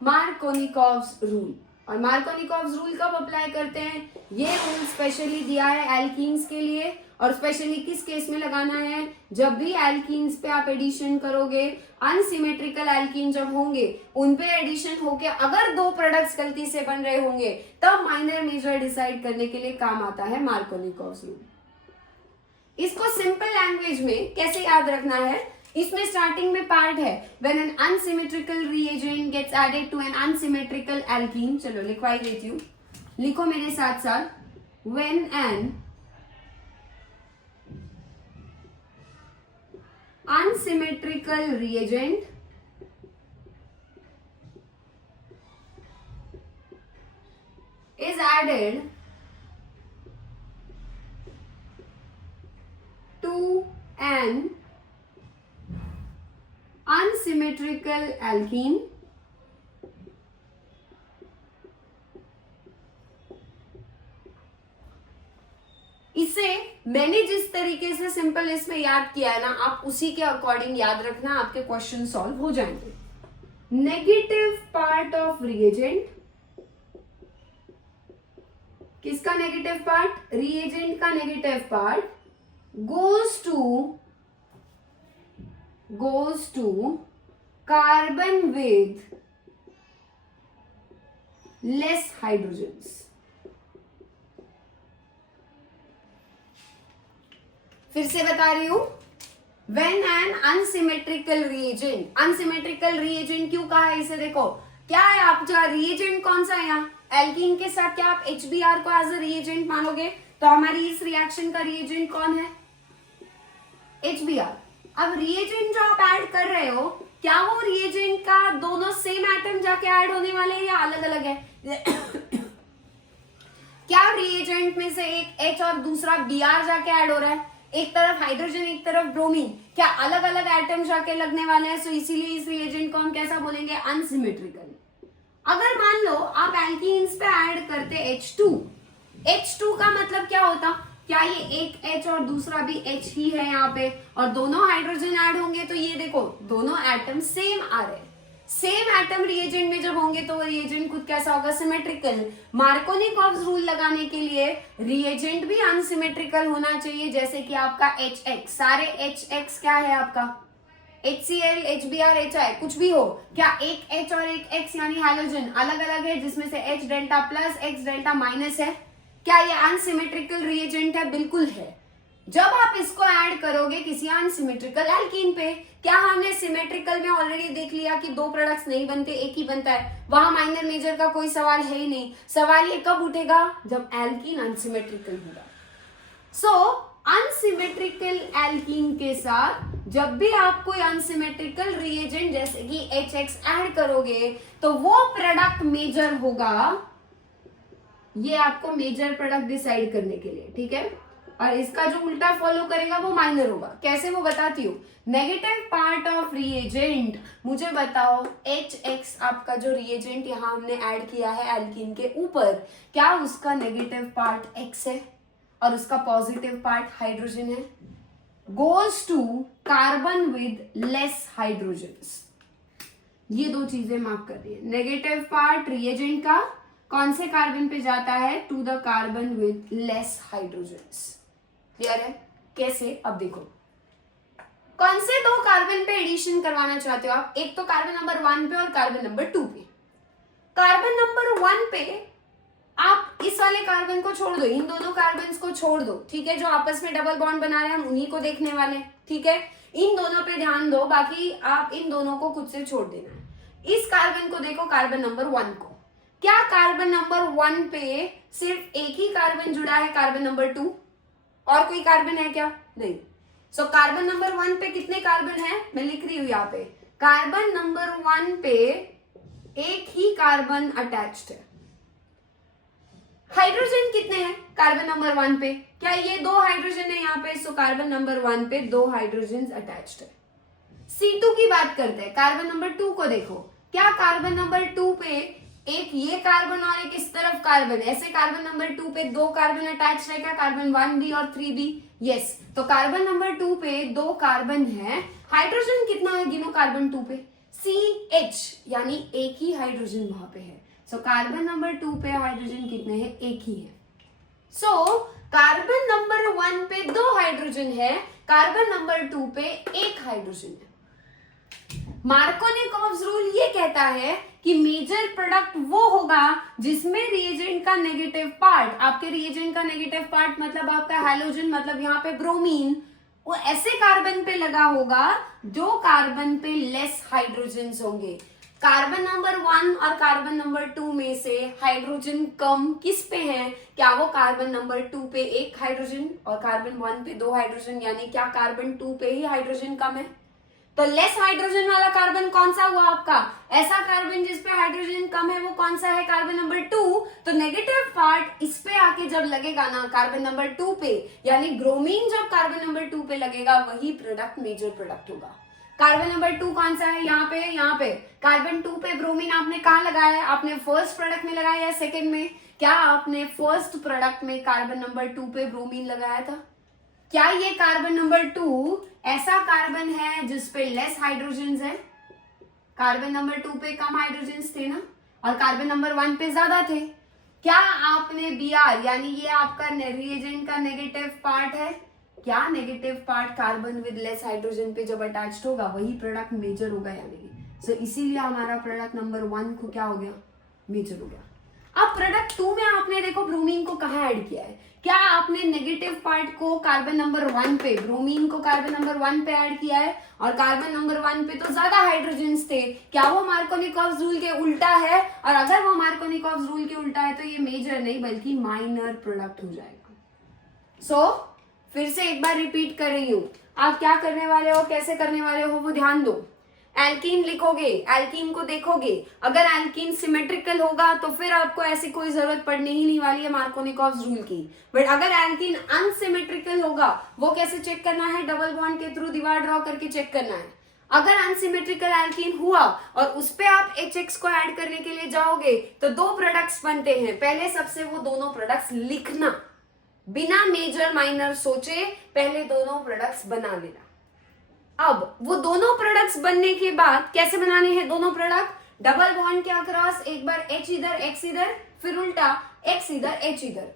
मार्कोनिकॉव्स रूल। और मार्कोनिकॉव्स रूल कब अप्लाई करते हैं, ये रूल स्पेशली दिया है एल्कीन्स के लिए, और स्पेशली किस केस में लगाना है, जब भी एल्कीन्स पे आप एडिशन करोगे, अनसिमेट्रिकल एल्कीन जब होंगे उन पे एडिशन होके अगर 2 प्रोडक्ट्स गलती से बन रहे होंगे तब माइनर मेजर डिसाइड करने के लिए काम आता है मार्कोनिकॉव्स रूल। इसको सिंपल लैंग्वेज में कैसे याद रखना है, इसमें स्टार्टिंग में पार्ट है when an unsymmetrical reagent gets added to an unsymmetrical alkene. चलो लिखवाई देती हूँ, लिखो मेरे साथ साथ, when an unsymmetrical reagent is added to an unsymmetrical alkene, इसे मैंने जिस तरीके से सिंपल इसमें याद किया है ना, आप उसी के अकॉर्डिंग याद रखना, आपके क्वेश्चन सॉल्व हो जाएंगे। नेगेटिव पार्ट ऑफ रिएजेंट, किसका नेगेटिव पार्ट, रिएजेंट का negative part goes to carbon with less hydrogens. फिर से बता रही हूं, when an unsymmetrical reagent, unsymmetrical reagent क्यों कहा है इसे, देखो क्या है आपका रिएजेंट कौन सा है यहाँ, एल्कीन के साथ क्या आप HBr को एज अ रिएजेंट मानोगे, तो हमारी इस रिएक्शन का रिएजेंट कौन है, HBr। अब रिएजेंट जो आप ऐड कर रहे हो, क्या वो रिएजेंट का दोनों सेम एटम जाके ऐड होने वाले हैं या अलग अलग है? क्या रिएजेंट में से एक H और दूसरा Br जाके ऐड हो रहा है, एक तरफ हाइड्रोजन एक तरफ ब्रोमीन, क्या अलग अलग एटम जाके लगने वाले हैं? सो इसीलिए इस रिएजेंट को हम कैसा बोलेंगे, अनसिमेट्रिकल। अगर मान लो आप एल्कीन्स पे ऐड करते H2 का मतलब क्या होता, क्या ये एक H और दूसरा भी H ही है यहाँ पे, और दोनों हाइड्रोजन ऐड होंगे तो ये देखो दोनों एटम सेम आ रहे हैं। सेम एटम रिएजेंट में जब होंगे तो रिएजेंट खुद कैसा होगा, सिमेट्रिकल। मार्कोनिकॉव्स रूल लगाने के लिए रिएजेंट भी अनसिमेट्रिकल होना चाहिए, जैसे कि आपका HX, सारे HX क्या है आपका, HCl, HBr, HI कुछ भी हो, क्या एक H और एक X यानी हैलोजन अलग अलग है, जिसमें से H delta plus X delta minus है, क्या ये अनसिमेट्रिकल रिएजेंट है? बिल्कुल है। जब आप इसको ऐड करोगे किसी अनसिमेट्रिकल एल्कीन पे, क्या हमने सिमेट्रिकल में ऑलरेडी देख लिया कि दो प्रोडक्ट्स नहीं बनते, एक ही बनता है, वहां माइनर मेजर का कोई सवाल है ही नहीं। सवाल ये कब उठेगा, जब एल्कीन अनसिमेट्रिकल होगा। सो अनसिमेट्रिकल एल्कीन के साथ जब भी आप कोई अनसिमेट्रिकल रिएजेंट जैसे कि HX ऐड करोगे तो वो प्रोडक्ट मेजर होगा, ये आपको मेजर प्रोडक्ट डिसाइड करने के लिए, ठीक है। और इसका जो उल्टा फॉलो करेगा वो माइनर होगा। कैसे वो बताती हूँ, नेगेटिव पार्ट ऑफ रिएजेंट, मुझे बताओ HX आपका जो रिएजेंट यहाँ हमने ऐड किया है एल्कीन के ऊपर, क्या उसका नेगेटिव पार्ट X है और उसका पॉजिटिव पार्ट हाइड्रोजन है? Goes to carbon with less hydrogens. ये दो चीजें मार्क कर रही है। नेगेटिव पार्ट रिएजेंट का कौन से कार्बन पे जाता है, to the carbon with less hydrogens. Clear है? कैसे, अब देखो कौन से दो कार्बन पे एडिशन करवाना चाहते हो आप, एक तो कार्बन नंबर 1 पे और कार्बन नंबर 2 पे। कार्बन नंबर 1 पे आप इस वाले कार्बन को छोड़ दो, इन दोनों कार्बन को छोड़ दो, ठीक है, जो आपस में डबल बॉन्ड बना रहे हैं हम उन्हीं को देखने वाले, ठीक है। इन दोनों पे ध्यान दो, बाकी आप इन दोनों को खुद से छोड़ देना है। इस कार्बन को देखो, कार्बन नंबर 1 को, क्या कार्बन नंबर 1 पे सिर्फ एक ही कार्बन जुड़ा है, कार्बन नंबर 2, और कोई कार्बन है क्या? नहीं। सो कार्बन नंबर 1 पे कितने कार्बन है, मैं लिख रही हूं यहाँ पे, कार्बन नंबर 1 पे एक ही कार्बन अटैच्ड है। हाइड्रोजन कितने हैं कार्बन नंबर 1 पे, क्या ये 2 हाइड्रोजन है यहाँ पे, सो कार्बन नंबर 1 पे 2 हाइड्रोजन अटैच्ड है। C2 की बात करते हैं, कार्बन नंबर 2 को देखो, क्या कार्बन नंबर 2 पे एक ये कार्बन और एक इस तरफ कार्बन, ऐसे कार्बन नंबर 2 पे 2 कार्बन अटैच्ड है क्या, कार्बन 1b और 3b? यस। तो कार्बन नंबर 2 पे 2 कार्बन है। हाइड्रोजन कितना है गिनो कार्बन 2 पे, CH, यानी एक ही हाइड्रोजन वहां पे है। सो कार्बन नंबर 2 पे हाइड्रोजन कितने हैं, एक ही है। सो कार्बन नंबर 1 पे 2 हाइड्रोजन है, कार्बन नंबर 2 पे एक हाइड्रोजन है। मार्कोनिकॉव्स रूल ये कहता है कि मेजर प्रोडक्ट वो होगा जिसमें रिएजेंट का नेगेटिव पार्ट, आपके रिएजेंट का नेगेटिव पार्ट मतलब आपका हैलोजन, मतलब यहाँ पे ब्रोमीन, वो ऐसे कार्बन पे लगा होगा जो कार्बन पे लेस हाइड्रोजन होंगे। कार्बन नंबर 1 और कार्बन नंबर 2 में से हाइड्रोजन कम किस पे है? क्या वो कार्बन नंबर 2 पे 1 हाइड्रोजन और कार्बन 1 पे 2 हाइड्रोजन, यानी क्या कार्बन 2 पे ही हाइड्रोजन कम है? तो लेस हाइड्रोजन वाला कार्बन कौन सा हुआ आपका? ऐसा कार्बन जिसपे हाइड्रोजन कम है वो कौन सा है? Carbon number 2। तो नेगेटिव पार्ट इस पे आके जब लगेगा ना कार्बन नंबर 2 पे, यानी ब्रोमीन जब कार्बन नंबर 2 पे लगेगा वही प्रोडक्ट मेजर प्रोडक्ट होगा। कार्बन नंबर 2 कौन सा है? यहाँ पे कार्बन 2 पे ब्रोमीन आपने कहाँ लगाया है? आपने फर्स्ट प्रोडक्ट में लगाया या सेकेंड में? क्या आपने फर्स्ट प्रोडक्ट में कार्बन नंबर 2 पे ब्रोमीन लगाया था? क्या ये कार्बन नंबर 2 ऐसा कार्बन है जिसपे लेस हाइड्रोजन है? कार्बन नंबर 2 पे कम हाइड्रोजन थे ना, और कार्बन नंबर 1 पे ज्यादा थे। क्या आपने Br, यानी ये आपका रिएजेंट का नेगेटिव पार्ट है, क्या negative part carbon with less hydrogen पे जब अटैच्ड होगा वही प्रोडक्ट मेजर होगा या नहीं? सो इसीलिए हमारा प्रोडक्ट नंबर 1 को क्या हो गया? मेजर हो गया। अब प्रोडक्ट 2 में आपने देखो ब्रोमीन को कहाँ ऐड किया है? क्या आपने नेगेटिव पार्ट को कार्बन नंबर 1 पे, ब्रोमीन को कार्बन नंबर 1 पे ऐड किया है, और कार्बन नंबर 1 पे तो ज्यादा हाइड्रोजन्स थे। क्या वो मार्कोनिकॉव्स रूल के उल्टा है? और अगर वो मार्कोनिकॉव्स रूल के उल्टा है तो ये मेजर नहीं बल्कि माइनर प्रोडक्ट हो जाएगा। सो फिर से एक बार रिपीट कर रही हूं, आप क्या करने वाले हो, कैसे करने वाले हो वो ध्यान दो। एल्कीन लिखोगे, एल्कीन को देखोगे, अगर एल्कीन सिमेट्रिकल होगा तो फिर आपको ऐसी कोई जरूरत पड़ने ही नहीं वाली है मार्कोनिकॉव्स रूल की। बट अगर एल्कीन अनसिमेट्रिकल होगा, वो कैसे चेक करना है? डबल बॉन्ड के थ्रू दीवार ड्रॉ करके चेक करना है। अगर अनसिमेट्रिकल एल्कीन हुआ और उस पे आप HX को ऐड करने के लिए जाओगे तो दो प्रोडक्ट्स बनते हैं। पहले सबसे वो दोनों प्रोडक्ट्स लिखना, बिना मेजर माइनर सोचे पहले दोनों प्रोडक्ट्स बना लेना। अब वो दोनों प्रोडक्ट्स बनने के बाद कैसे बनाने हैं दोनों प्रोडक्ट? डबल बॉन्ड के अक्रॉस एक बार H इधर X इधर, फिर उल्टा X इधर H इधर,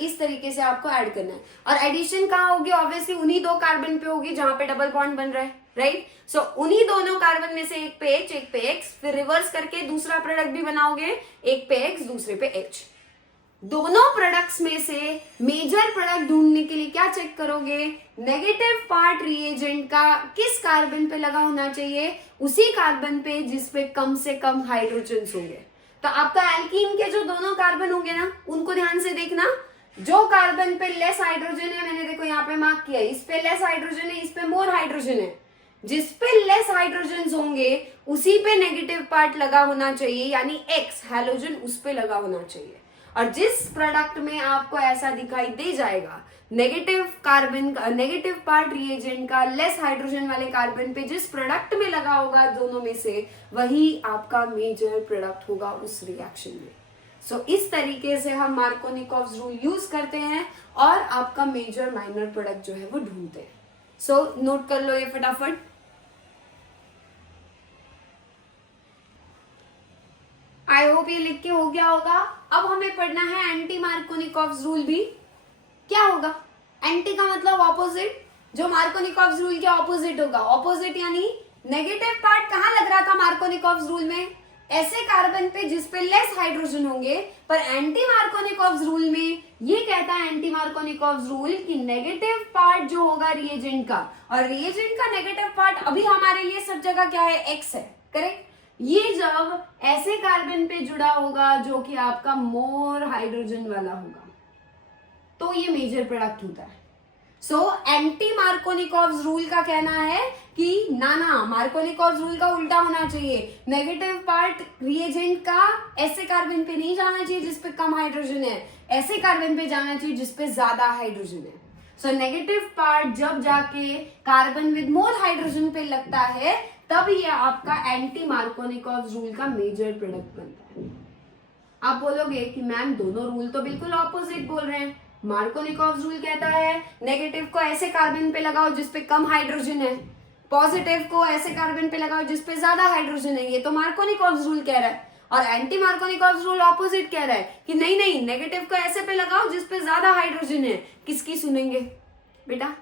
इस तरीके से आपको ऐड करना है। और एडिशन कहाँ होगी? ऑब्वियसली उन्हीं दो कार्बन पे होगी जहां पे डबल बॉन्ड बन रहा है, राइट? सो उन्हीं दोनों कार्बन में से एक पे H एक पे X, फिर रिवर्स करके दूसरा प्रोडक्ट भी बनाओगे, एक पे X दूसरे पे H। दोनों प्रोडक्ट्स में से मेजर प्रोडक्ट ढूंढने के लिए क्या चेक करोगे? नेगेटिव पार्ट रिएजेंट का किस कार्बन पे लगा होना चाहिए? उसी कार्बन पे जिसपे कम से कम हाइड्रोजन होंगे। तो आपका एल्कीन के जो दोनों कार्बन होंगे ना, उनको ध्यान से देखना। जो कार्बन पे लेस हाइड्रोजन है, मैंने देखो यहाँ पे मार्क किया, इस पे लेस हाइड्रोजन है, इस पे मोर हाइड्रोजन है। जिस पे लेस हाइड्रोजन होंगे उसी पे नेगेटिव पार्ट लगा होना चाहिए, यानी X हैलोजन उस पे लगा होना चाहिए। और जिस प्रोडक्ट में आपको ऐसा दिखाई दे जाएगा, नेगेटिव कार्बन का नेगेटिव पार्ट रिएजेंट का लेस हाइड्रोजन वाले कार्बन पे जिस प्रोडक्ट में लगा होगा दोनों में से, वही आपका मेजर प्रोडक्ट होगा उस रिएक्शन में। सो इस तरीके से हम मार्कोनिकॉव्स रूल यूज करते हैं और आपका मेजर माइनर प्रोडक्ट जो है वो ढूंढते हैं। सो नोट कर लो ये फटाफट। आई होप ये लिख के हो गया होगा। अब हमें पढ़ना है एंटी मार्कोनिकॉव्स रूल भी। क्या होगा? एंटी का मतलब ऑपोजिट, जो मार्कोनिकॉव्स रूल के ऑपोजिट होगा। ऑपोजिट यानी नेगेटिव पार्ट कहाँ लग रहा था मार्कोनिकॉव्स रूल में? ऐसे कार्बन पे जिसपे लेस हाइड्रोजन होंगे। पर एंटी मार्कोनिकॉव्स रूल में ये कहता है एंटी मार्कोनिकॉव्स रूल कि नेगेटिव पार्ट जो होगा रिएजेंट का, और रिएजेंट का नेगेटिव पार्ट अभी हमारे लिए सब जगह क्या है? X है, करेक्ट? ये जब ऐसे कार्बन पे जुड़ा होगा जो कि आपका मोर हाइड्रोजन वाला होगा तो ये मेजर प्रोडक्ट होता है। सो एंटी मार्कोनिकॉव्स रूल का कहना है कि ना मार्कोनिकॉव्स रूल का उल्टा होना चाहिए। नेगेटिव पार्ट रिएजेंट का ऐसे कार्बन पे नहीं जाना चाहिए जिसपे कम हाइड्रोजन है, ऐसे कार्बन पे जाना चाहिए जिसपे ज्यादा हाइड्रोजन है। सो नेगेटिव पार्ट जब जाके कार्बन विद मोर हाइड्रोजन पे लगता है तब ये आपका एंटी मार्कोनिकॉव्स रूल का मेजर प्रोडक्ट बनता है। आप बोलोगे कि मैम दोनों रूल तो बिल्कुल ऑपोजिट बोल रहे हैं। मार्कोनिकॉव्स रूल कहता है नेगेटिव को ऐसे कार्बन पे लगाओ जिसपे कम हाइड्रोजन है, पॉजिटिव को ऐसे कार्बन पे लगाओ जिसपे ज्यादा हाइड्रोजन है। ये तो मार्कोनिकॉव्स रूल कह रहा है। और एंटी मार्कोनिकॉव्स रूल ऑपोजिट कह रहा है कि नहीं, नेगेटिव को ऐसे पे लगाओ जिसपे ज्यादा हाइड्रोजन है। किसकी सुनेंगे बेटा?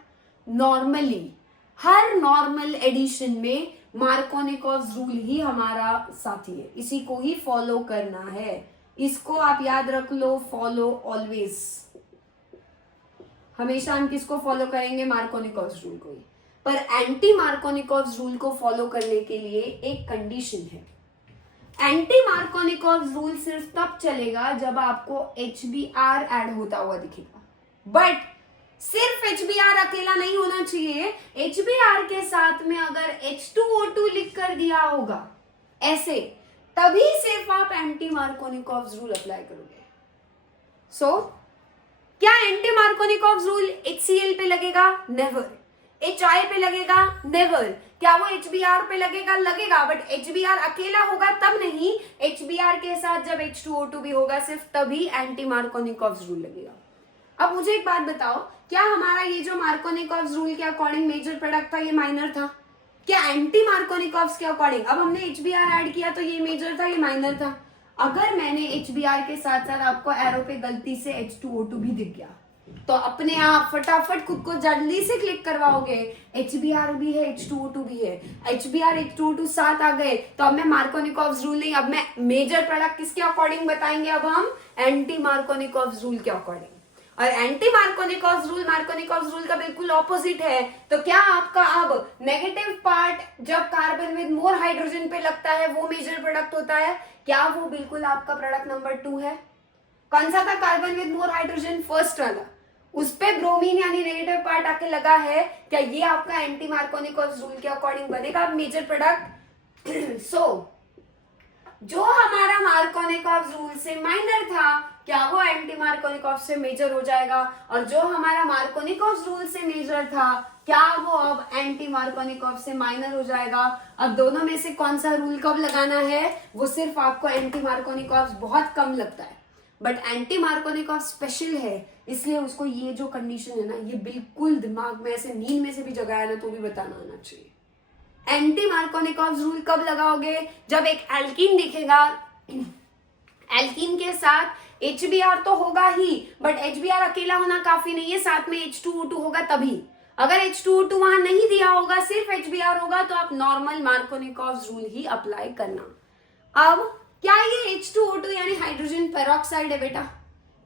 नॉर्मली हर नॉर्मल एडिशन में मार्कोनिकोव्स रूल ही हमारा साथी है, इसी को ही फॉलो करना है। इसको आप याद रख लो, फॉलो ऑलवेज। हमेशा हम किसको फॉलो करेंगे? मार्कोनिकोव्स रूल को ही। पर एंटी मार्कोनिकोव्स रूल को फॉलो करने के लिए एक कंडीशन है। एंटी मार्कोनिकोव्स रूल सिर्फ तब चलेगा जब आपको HBr ऐड होता हुआ दिखेगा। बट सिर्फ HBr अकेला नहीं होना चाहिए। HBr के साथ में अगर H2O2 लिख कर दिया होगा ऐसे, तभी सिर्फ आप एंटी मार्कोनिकोव्स रूल अप्लाई करोगे। सो क्या एंटी मार्कोनिकोव्स रूल HCl पे लगेगा? नेवर। HI पे लगेगा? नेवर। क्या वो HBr पे लगेगा? लगेगा, बट HBr अकेला होगा तब नहीं, HBr के साथ जब H2O2 भी होगा सिर्फ तभी एंटी मार्कोनिकोव्स रूल लगेगा। अब मुझे एक बात बताओ, क्या हमारा ये जो मार्कोनिकोव्स रूल के अकॉर्डिंग मेजर प्रोडक्ट था ये माइनर था? क्या एंटी मार्कोनिकोव्स के अकॉर्डिंग अब हमने HBr ऐड किया तो ये मेजर था, ये माइनर था? अगर मैंने HBr के साथ साथ आपको एरो पे गलती से H2O2 भी दिख गया तो अपने आप फटाफट खुद को जल्दी से क्लिक करवाओगे, HBr भी है H2O2 भी है, HBr H2O2 साथ आ गए तो अब मैं मार्कोनिकोव्स रूल नहीं, अब मैं मेजर प्रोडक्ट किसके अकॉर्डिंग बताएंगे? अब हम एंटी मार्कोनिकोव्स रूल के अकॉर्डिंग। और एंटी मार्कोनिकोव्स रूल का बिल्कुल ऑपोजिट है। तो क्या आपका अब नेगेटिव पार्ट जब कार्बन विद मोर हाइड्रोजन पे लगता है वो मेजर प्रोडक्ट होता है? क्या वो बिल्कुल आपका प्रोडक्ट नंबर 2 है? कौन सा था carbon with more hydrogen? First वाला। उस पे ब्रोमीन यानी नेगेटिव पार्ट आके लगा है, क्या ये आपका एंटी मार्कोनिकोव्स रूल के अकॉर्डिंग बनेगा मेजर प्रोडक्ट? सो जो हमारा मार्कोनिकोव्स रूल से माइनर था, क्या वो एंटी मार्कोनिकोव्स से मेजर हो जाएगा? और जो हमारा मार्कोनिकोव्स रूल से मेजर था, क्या वो अब एंटी मार्कोनिकोव्स से माइनर हो जाएगा? अब दोनों में से कौन सा रूल कब लगाना है? वो सिर्फ आपको एंटी मार्कोनिकोव्स बहुत कम लगता है, बट एंटी मार्कोनिकोव्स स्पेशल है, इसलिए उसको ये जो कंडीशन है ना, ये बिल्कुल दिमाग में ऐसे नींद में से भी जगाया ना तो भी बताना आना चाहिए। एंटी मार्कोनिकोव्स रूल कब लगाओगे? जब एक एल्कीन दिखेगा, एल्कीन के साथ HBr तो होगा ही, बट HBr अकेला होना काफी नहीं है, साथ में H2O2 होगा तभी। अगर H2O2 वहां नहीं दिया होगा, सिर्फ HBr होगा, तो आप नॉर्मल मार्कोनिकोव्स रूल ही अप्लाई करना। अब क्या ये H2O2 यानी हाइड्रोजन पेरोक्साइड है बेटा?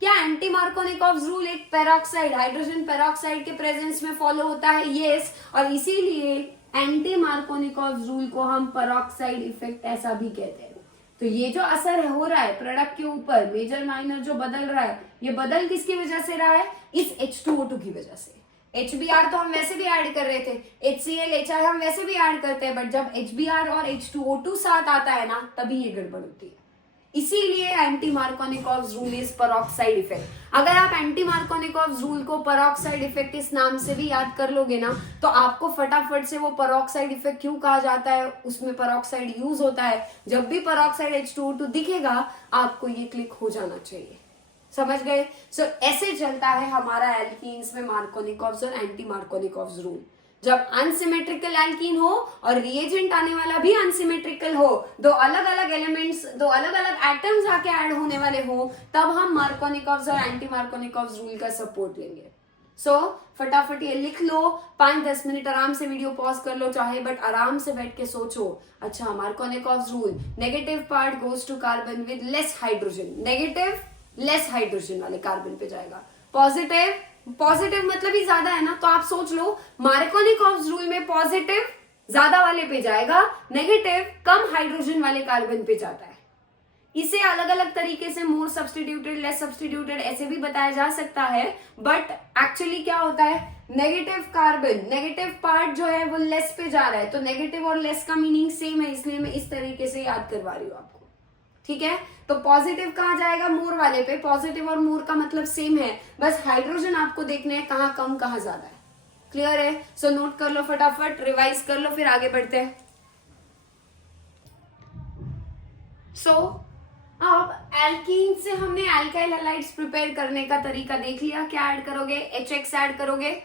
क्या एंटी मार्कोनिकोव्स रूल एक पेरोक्साइड, हाइड्रोजन पेरोक्साइड के प्रेजेंस में फॉलो होता है? यस। और इसीलिए एंटी मार्कोनिकोव्स रूल को हम पेरोक्साइड इफेक्ट ऐसा भी कहते हैं। तो ये जो असर हो रहा है प्रोडक्ट के ऊपर, मेजर माइनर जो बदल रहा है, ये बदल किसकी वजह से रहा है? इस H2O2 की वजह से। HBr तो हम वैसे भी ऐड कर रहे थे, HCl HI हम वैसे भी ऐड करते हैं, बट जब HBr और H2O2 साथ आता है ना, तभी ये गड़बड़ होती है। इसीलिए anti Markovnikov's rule is peroxide effect. अगर आप एंटी मार्कोनिकोव्स रूल को पेरोक्साइड इफेक्ट इस नाम से भी याद कर लोगे ना, तो आपको फटाफट से वो पेरोक्साइड इफेक्ट क्यों कहा जाता है, उसमें पेरोक्साइड यूज होता है, जब भी पेरोक्साइड H2O2 दिखेगा आपको ये क्लिक हो जाना चाहिए। समझ गए? सो ऐसे चलता है हमारा एल्कीन्स में मार्कोनिकोव्स और एंटी मार्कोनिकोव्स रूल। जब अनसिमेट्रिकल एल्कीन हो और रिएजेंट आने वाला भी अनसिमेट्रिकल हो, दो अलग अलग एलिमेंट्स, दो अलग अलग एटम्स आके ऐड होने वाले हो, तब हम मार्कोनिकोव्स और एंटी मार्कोनिकोव्स रूल का सपोर्ट लेंगे। सो फटाफट ये लिख लो, 5-10 मिनट आराम से वीडियो पॉज कर लो चाहे, बट आराम से बैठ के सोचो। अच्छा, Markovnikov's rule, negative part goes to carbon with less hydrogen, negative less hydrogen वाले कार्बन पे जाएगा, पॉजिटिव मतलब ही ज्यादा है ना, तो आप सोच लो मार्कोनिकोव्स रूल में पॉजिटिव ज्यादा वाले पे जाएगा, नेगेटिव कम हाइड्रोजन वाले कार्बन पे जाता है। इसे अलग अलग तरीके से मोर सब्स्टिट्यूटेड, लेस सब्स्टिट्यूटेड ऐसे भी बताया जा सकता है, बट एक्चुअली क्या होता है, नेगेटिव कार्बन, नेगेटिव पार्ट जो है वो लेस पे जा रहा है, तो नेगेटिव और लेस का मीनिंग सेम है, इसलिए मैं इस तरीके से याद करवा रही हूँ आपको। ठीक है, तो पॉजिटिव कहाँ जाएगा? मोर वाले पे। पॉजिटिव और मोर का मतलब सेम है, बस हाइड्रोजन आपको देखना है कहाँ कम कहाँ ज्यादा है। क्लियर है? सो नोट कर लो, फटाफट रिवाइज कर लो, फिर आगे बढ़ते हैं। सो अब एल्कीन से हमने एल्काइल हैलाइड्स प्रिपेयर करने का तरीका देख लिया। क्या ऐड करोगे? HX ऐड करोगे।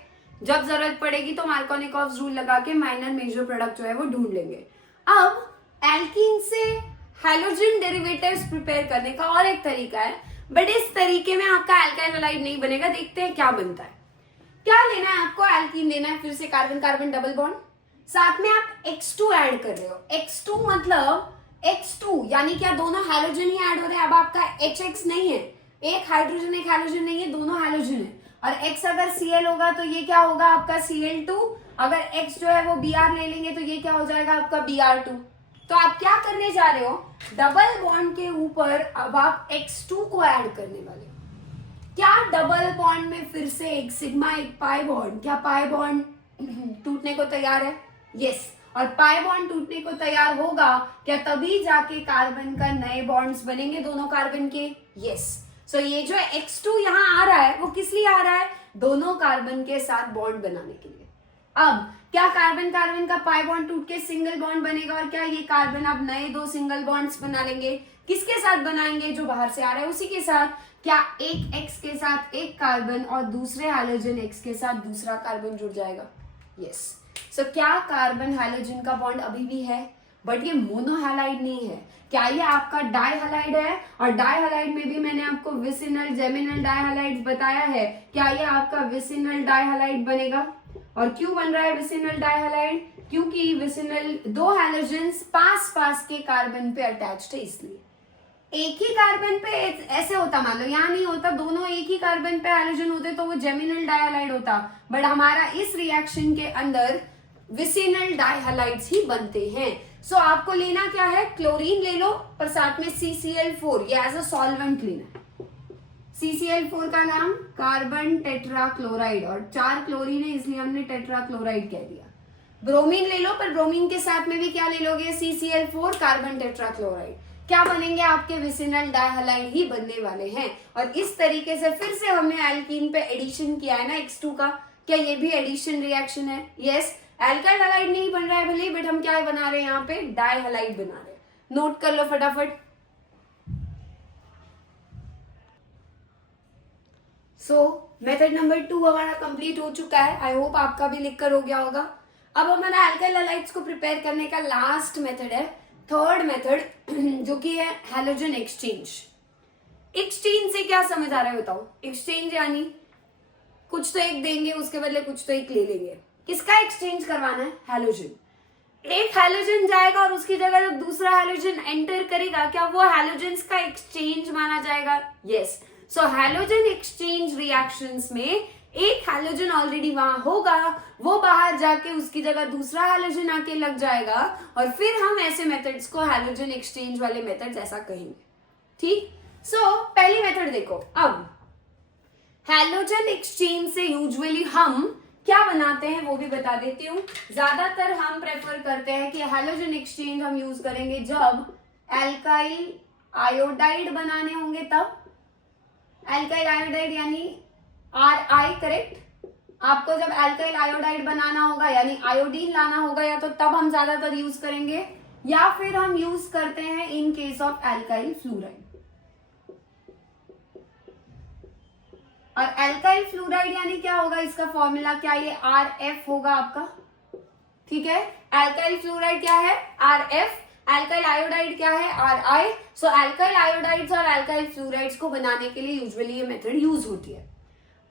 जब जरूरत पड़ेगी तो मार्कोनिकोव्स रूल लगा के माइनर मेजर प्रोडक्ट जो है वो ढूंढ लेंगे। अब एल्कीन से हैलोजन डेरिवेटिव्स प्रिपेयर करने का और एक तरीका है, बट इस तरीके में आपका एल्काइल हैलाइड नहीं बनेगा। देखते हैं क्या बनता है। क्या लेना है आपको? एल्कीन लेना है, फिर से कार्बन कार्बन डबल बॉन्ड, साथ में आप X2 ऐड कर रहे हो। X2 मतलब X2 यानी क्या, दोनों हैलोजन ही ऐड हो रहे हैं। अब आपका HX नहीं है, एक हाइड्रोजन नहीं है, दोनों हैलोजन है। और X अगर Cl होगा तो ये क्या होगा आपका Cl2। अगर X जो है वो Br ले लेंगे तो ये क्या हो जाएगा आपका Br2। तो आप क्या करने जा रहे हो, डबल बॉन्ड के ऊपर अब आप X2 को ऐड करने वाले हो। क्या डबल बॉन्ड में फिर से एक सिग्मा एक पाई बॉन्ड, क्या पाई बॉन्ड टूटने को तैयार है? यस। और पाई बॉन्ड टूटने को तैयार होगा क्या, तभी जाके कार्बन का नए बॉन्ड्स बनेंगे दोनों कार्बन के। यस। सो ये जो X2 यहाँ आ रहा है वो किस लिए आ रहा है, दोनों कार्बन के साथ बॉन्ड बनाने के लिए। अब क्या कार्बन कार्बन का पाई बॉन्ड टूट के सिंगल बॉन्ड बनेगा, और क्या ये कार्बन अब नए दो सिंगल बॉन्ड्स बना लेंगे। किसके साथ बनाएंगे, जो बाहर से आ रहा है उसी के साथ। क्या एक X के साथ एक कार्बन और दूसरे हाइड्रोजन X के साथ दूसरा कार्बन जुड़ जाएगा। यस। सो क्या कार्बन हाइड्रोजन का बॉन्ड अभी भी है, बट ये मोनोहैलाइड नहीं है। क्या ये आपका डाइहैलाइड है, और डाइहैलाइड में भी मैंने आपको विसिनल जेमिनल डाइहैलाइड्स बताया है। क्या ये आपका विसिनल डाइहैलाइड बनेगा, और क्यों बन रहा है विसिनल डाइहैलाइड, क्योंकि विसिनल दो हैलोजेंस पास पास के कार्बन पे अटैच्ड है। इसलिए एक ही कार्बन पे ऐसे होता, मान लो यहाँ नहीं होता, दोनों एक ही कार्बन पे हाइड्रोजन होते तो वो जेमिनल डाइहैलाइड होता, बट हमारा इस रिएक्शन के अंदर विसिनल डाइहैलाइड्स ही बनते हैं। सो आपको लेना क्या है, क्लोरीन ले लो और साथ में CCl4 ये एज अ सॉल्वेंट लेना है। CCl4 का नाम कार्बन टेट्राक्लोराइड, और 4 क्लोरीन है इसलिए हमने टेट्राक्लोराइड कह दिया। ब्रोमीन ले लो, पर ब्रोमीन के साथ में भी क्या ले लोगे, CCl4 कार्बन टेट्राक्लोराइड। क्या बनेंगे आपके विसिनल डाइहैलाइड ही बनने वाले हैं। और इस तरीके से फिर से हमने एल्कीन पे एडिशन किया है ना X2 का, क्या ये भी एडिशन रिएक्शन है। यस। एल्काइल हैलाइड नहीं बन रहा है भले, बट हम क्या बना रहे हैं यहाँ पे, डाइहैलाइड बना रहे हैं। नोट कर लो फटाफट। मेथड नंबर 2 हमारा कंप्लीट हो चुका है। आई होप आपका भी लिख कर हो गया होगा। अब हमारा एल्काइल हैलाइड्स को प्रिपेयर करने का लास्ट मेथड है, थर्ड मेथड, जो कि है हैलोजन एक्सचेंज। एक्सचेंज से क्या समझ आ रहा है बताओ। एक्सचेंज यानी कुछ तो एक देंगे, उसके बदले कुछ तो एक ले लेंगे। किसका एक्सचेंज करवाना है, हैलोजन। एक हैलोजन जाएगा और उसकी जगह जब दूसरा हैलोजन एंटर करेगा, क्या वो हैलोजन्स का एक्सचेंज माना जाएगा। यस। सो हैलोजन एक्सचेंज रिएक्शंस में एक हैलोजन ऑलरेडी वहां होगा, वो बाहर जाके उसकी जगह दूसरा हैलोजन आके लग जाएगा, और फिर हम ऐसे मेथड्स को हैलोजन एक्सचेंज वाले मेथड्स ऐसा कहेंगे। ठीक। पहली मेथड देखो। अब हैलोजन एक्सचेंज से यूजुअली हम क्या बनाते हैं वो भी बता देती हूँ। ज्यादातर हम प्रेफर करते हैं कि हैलोजन एक्सचेंज हम यूज करेंगे जब एल्काइल आयोडाइड बनाने होंगे, तब एल्काइल आयोडाइड यानी Ri, करेक्ट। आपको जब एल्काइल आयोडाइड बनाना होगा यानी आयोडीन लाना होगा, या तो तब हम ज्यादातर यूज करेंगे, या फिर हम यूज करते हैं in case of alkyl fluoride. और एल्काइल फ्लोराइड यानी क्या होगा, इसका फॉर्मूला क्या, ये Rf होगा आपका। ठीक है। एल्काइल फ्लोराइड क्या है, Rf। एल्काइल आयोडाइड क्या है, Ri। सो एल्काइल आयोडाइड्स और एल्काइल फ्लोराइड्स को बनाने के लिए यूजुअली ये मेथड यूज होती है।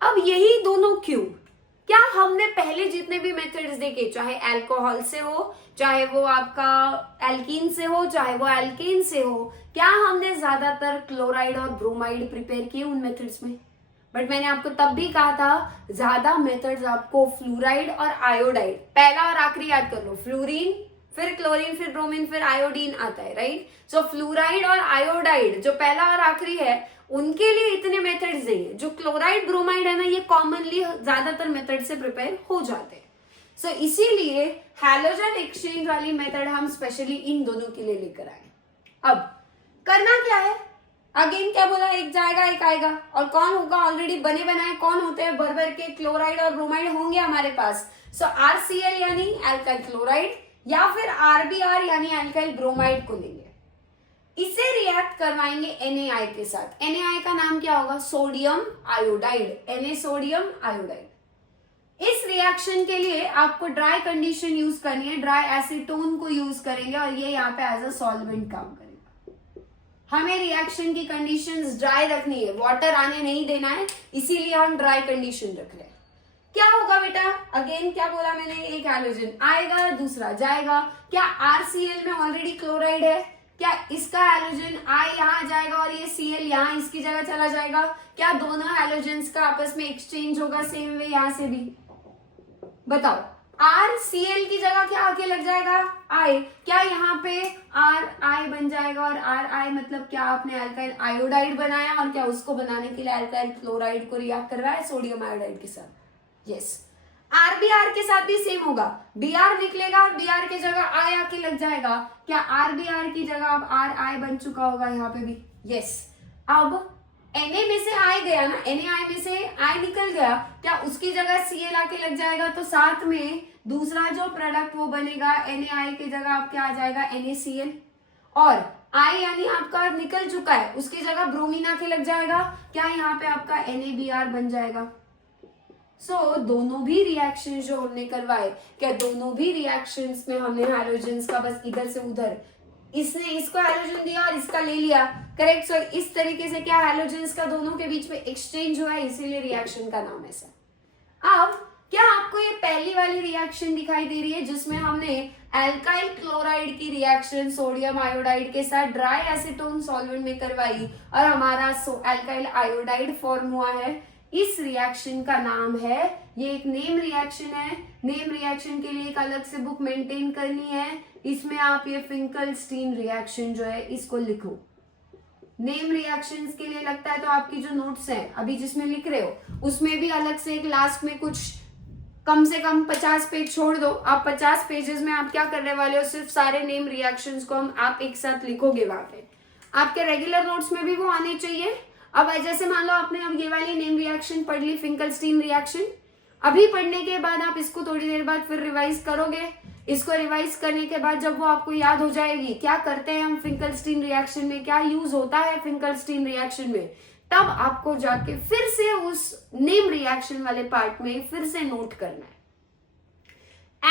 अब यही दोनों क्यों, क्या हमने पहले जितने भी मेथड्स देखे, चाहे अल्कोहल से हो, चाहे वो आपका एल्कीन से हो, चाहे वो एल्केन से हो, क्या हमने ज्यादातर क्लोराइड और ब्रोमाइड प्रिपेयर किए उन मेथड्स में। बट मैंने आपको तब भी कहा था ज्यादा मेथड्स आपको फ्लोराइड और आयोडाइड, पहला और आखिरी याद कर लो, फ्लोरीन फिर क्लोरीन फिर ब्रोमीन फिर आयोडीन आता है, राइट। सो फ्लोराइड और आयोडाइड जो पहला और आखिरी है उनके लिए इतने मेथड्स नहीं है। जो क्लोराइड ब्रोमाइड है ना, ये कॉमनली ज्यादातर मेथड से प्रिपेयर हो जाते हैं। सो इसीलिए हैलोजन एक्सचेंज वाली मेथड हम स्पेशली इन दोनों के लिए लेकर आए। अब करना क्या है, अगेन क्या बोला, एक जाएगा एक आएगा, और कौन होगा, ऑलरेडी बने बनाए कौन होते हैं, भर भर के क्लोराइड और ब्रोमाइड होंगे हमारे पास। सो RCl यानी एल्काइल क्लोराइड, या फिर RBr यानी एल्काइल ब्रोमाइड को लेंगे, इसे रिएक्ट करवाएंगे NaI के साथ। NaI का नाम क्या होगा, sodium iodide, Na sodium iodide. इस रिएक्शन के लिए आपको ड्राई कंडीशन यूज करनी है, ड्राई एसीटोन को यूज करेंगे, और ये यहाँ पे एज अ सॉल्वेंट काम करेगा। हमें रिएक्शन की कंडीशंस ड्राई रखनी है, वाटर आने नहीं देना है, इसीलिए हम ड्राई कंडीशन रख रहे हैं। क्या होगा बेटा, अगेन क्या बोला मैंने, एक हैलोजन आएगा दूसरा जाएगा। क्या RCl में ऑलरेडी क्लोराइड है, क्या इसका हैलोजन I यहाँ जाएगा और ये Cl यहाँ इसकी जगह चला जाएगा? क्या दोनों हैलोजेंस का आपस में एक्सचेंज होगा सेम वे यहाँ से भी? बताओ, RCl की जगह क्या आके लग जाएगा, I। क्या यहाँ पे RI बन जाएगा और RI मतलब क्या, आपने अल्काइल आयोडाइड बनाया और क्या उसको बनाने के लिए अल्काइल क्लोराइड को रिएक्ट कर रहा है सोडियम आयोडाइड के साथ? यस। RBr के साथ भी सेम होगा, Br निकलेगा और Br की जगह I आके लग जाएगा। क्या RBr की जगह अब RI बन चुका होगा यहाँ पे भी? यस। अब Na में से I गया ना, NaI में से I निकल गया, क्या उसकी जगह Cl आके लग जाएगा? तो साथ में दूसरा जो प्रोडक्ट वो बनेगा NaI की जगह आप क्या आ जाएगा, NaCl। और I यानी आपका निकल चुका है, उसकी जगह ब्रोमीन आके लग जाएगा, क्या यहाँ पे आपका NaBr बन जाएगा। दोनों भी रिएक्शन जो हमने करवाए, क्या दोनों भी रिएक्शंस में हमने हैलोजेंस का बस इधर से उधर, इसने इसको हैलोजन दिया और इसका ले लिया, करेक्ट। इस तरीके से क्या हैलोजेंस का दोनों के बीच में एक्सचेंज हुआ है, इसीलिए रिएक्शन का नाम है सर। अब क्या आपको ये पहली वाली रिएक्शन दिखाई दे रही है जिसमें हमने एल्काइल क्लोराइड की रिएक्शन सोडियम आयोडाइड के साथ ड्राई एसीटोन सॉल्वेंट में करवाई और हमारा एल्काइल आयोडाइड फॉर्म हुआ है? इस रिएक्शन का नाम है, ये एक नेम रिएक्शन है। नेम रिएक्शन के लिए एक अलग से बुक मेंटेन करनी है, इसमें आप ये फिंकलस्टीन रिएक्शन जो है इसको लिखो। नेम रिएक्शंस के लिए लगता है तो आपकी जो नोट्स हैं अभी जिसमें लिख रहे हो उसमें भी अलग से एक लास्ट में कुछ कम से कम 50 पेज छोड़ दो। आप 50 पेजेस में आप क्या करने वाले हो, सिर्फ सारे नेम रिएक्शंस को आप एक साथ लिखोगे वहां पे। आपके रेगुलर नोट्स में भी वो आने चाहिए। अब जैसे मान लो आपने अब ये वाली नेम रिएक्शन पढ़ ली, फिंकलस्टीन रिएक्शन, अभी पढ़ने के बाद आप इसको थोड़ी देर बाद फिर रिवाइज करोगे। इसको रिवाइज करने के बाद जब वो आपको याद हो जाएगी क्या करते हैं हम फिंकलस्टीन रिएक्शन में, क्या यूज होता है फिंकलस्टीन रिएक्शन में, तब आपको जाके फिर से उस नेम रिएक्शन वाले पार्ट में फिर से नोट करना है।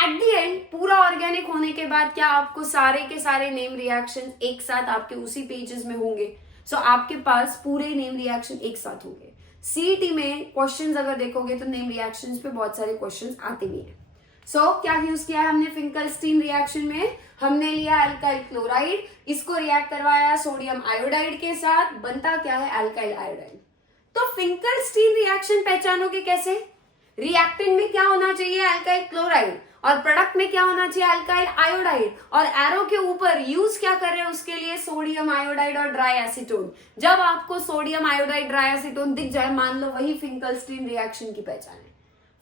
एट द एंड पूरा ऑर्गेनिक होने के बाद क्या आपको सारे के सारे नेम रिएक्शन एक साथ आपके उसी पेजेस में होंगे। आपके पास पूरे नेम रिएक्शन एक साथ होंगे। सीईटी में क्वेश्चंस अगर देखोगे तो नेम रिएक्शंस पे बहुत सारे क्वेश्चंस आते भी हैं। क्या यूज किया है हमने फिंकलस्टीन रिएक्शन में, हमने लिया अल्काइल क्लोराइड, इसको रिएक्ट करवाया सोडियम आयोडाइड के साथ, बनता क्या है अल्काइल आयोडाइड। तो फिंकलस्टीन रिएक्शन पहचानोगे कैसे, रिएक्टेंट में क्या होना चाहिए अल्काइल क्लोराइड और प्रोडक्ट में क्या होना चाहिए अल्काइल आयोडाइड, और एरो के ऊपर यूज क्या कर रहे हैं उसके लिए सोडियम आयोडाइड और ड्राई एसीटोन। जब आपको सोडियम आयोडाइड ड्राई एसीटोन दिख जाए मान लो वही फिंकलस्टीन रिएक्शन की पहचान है।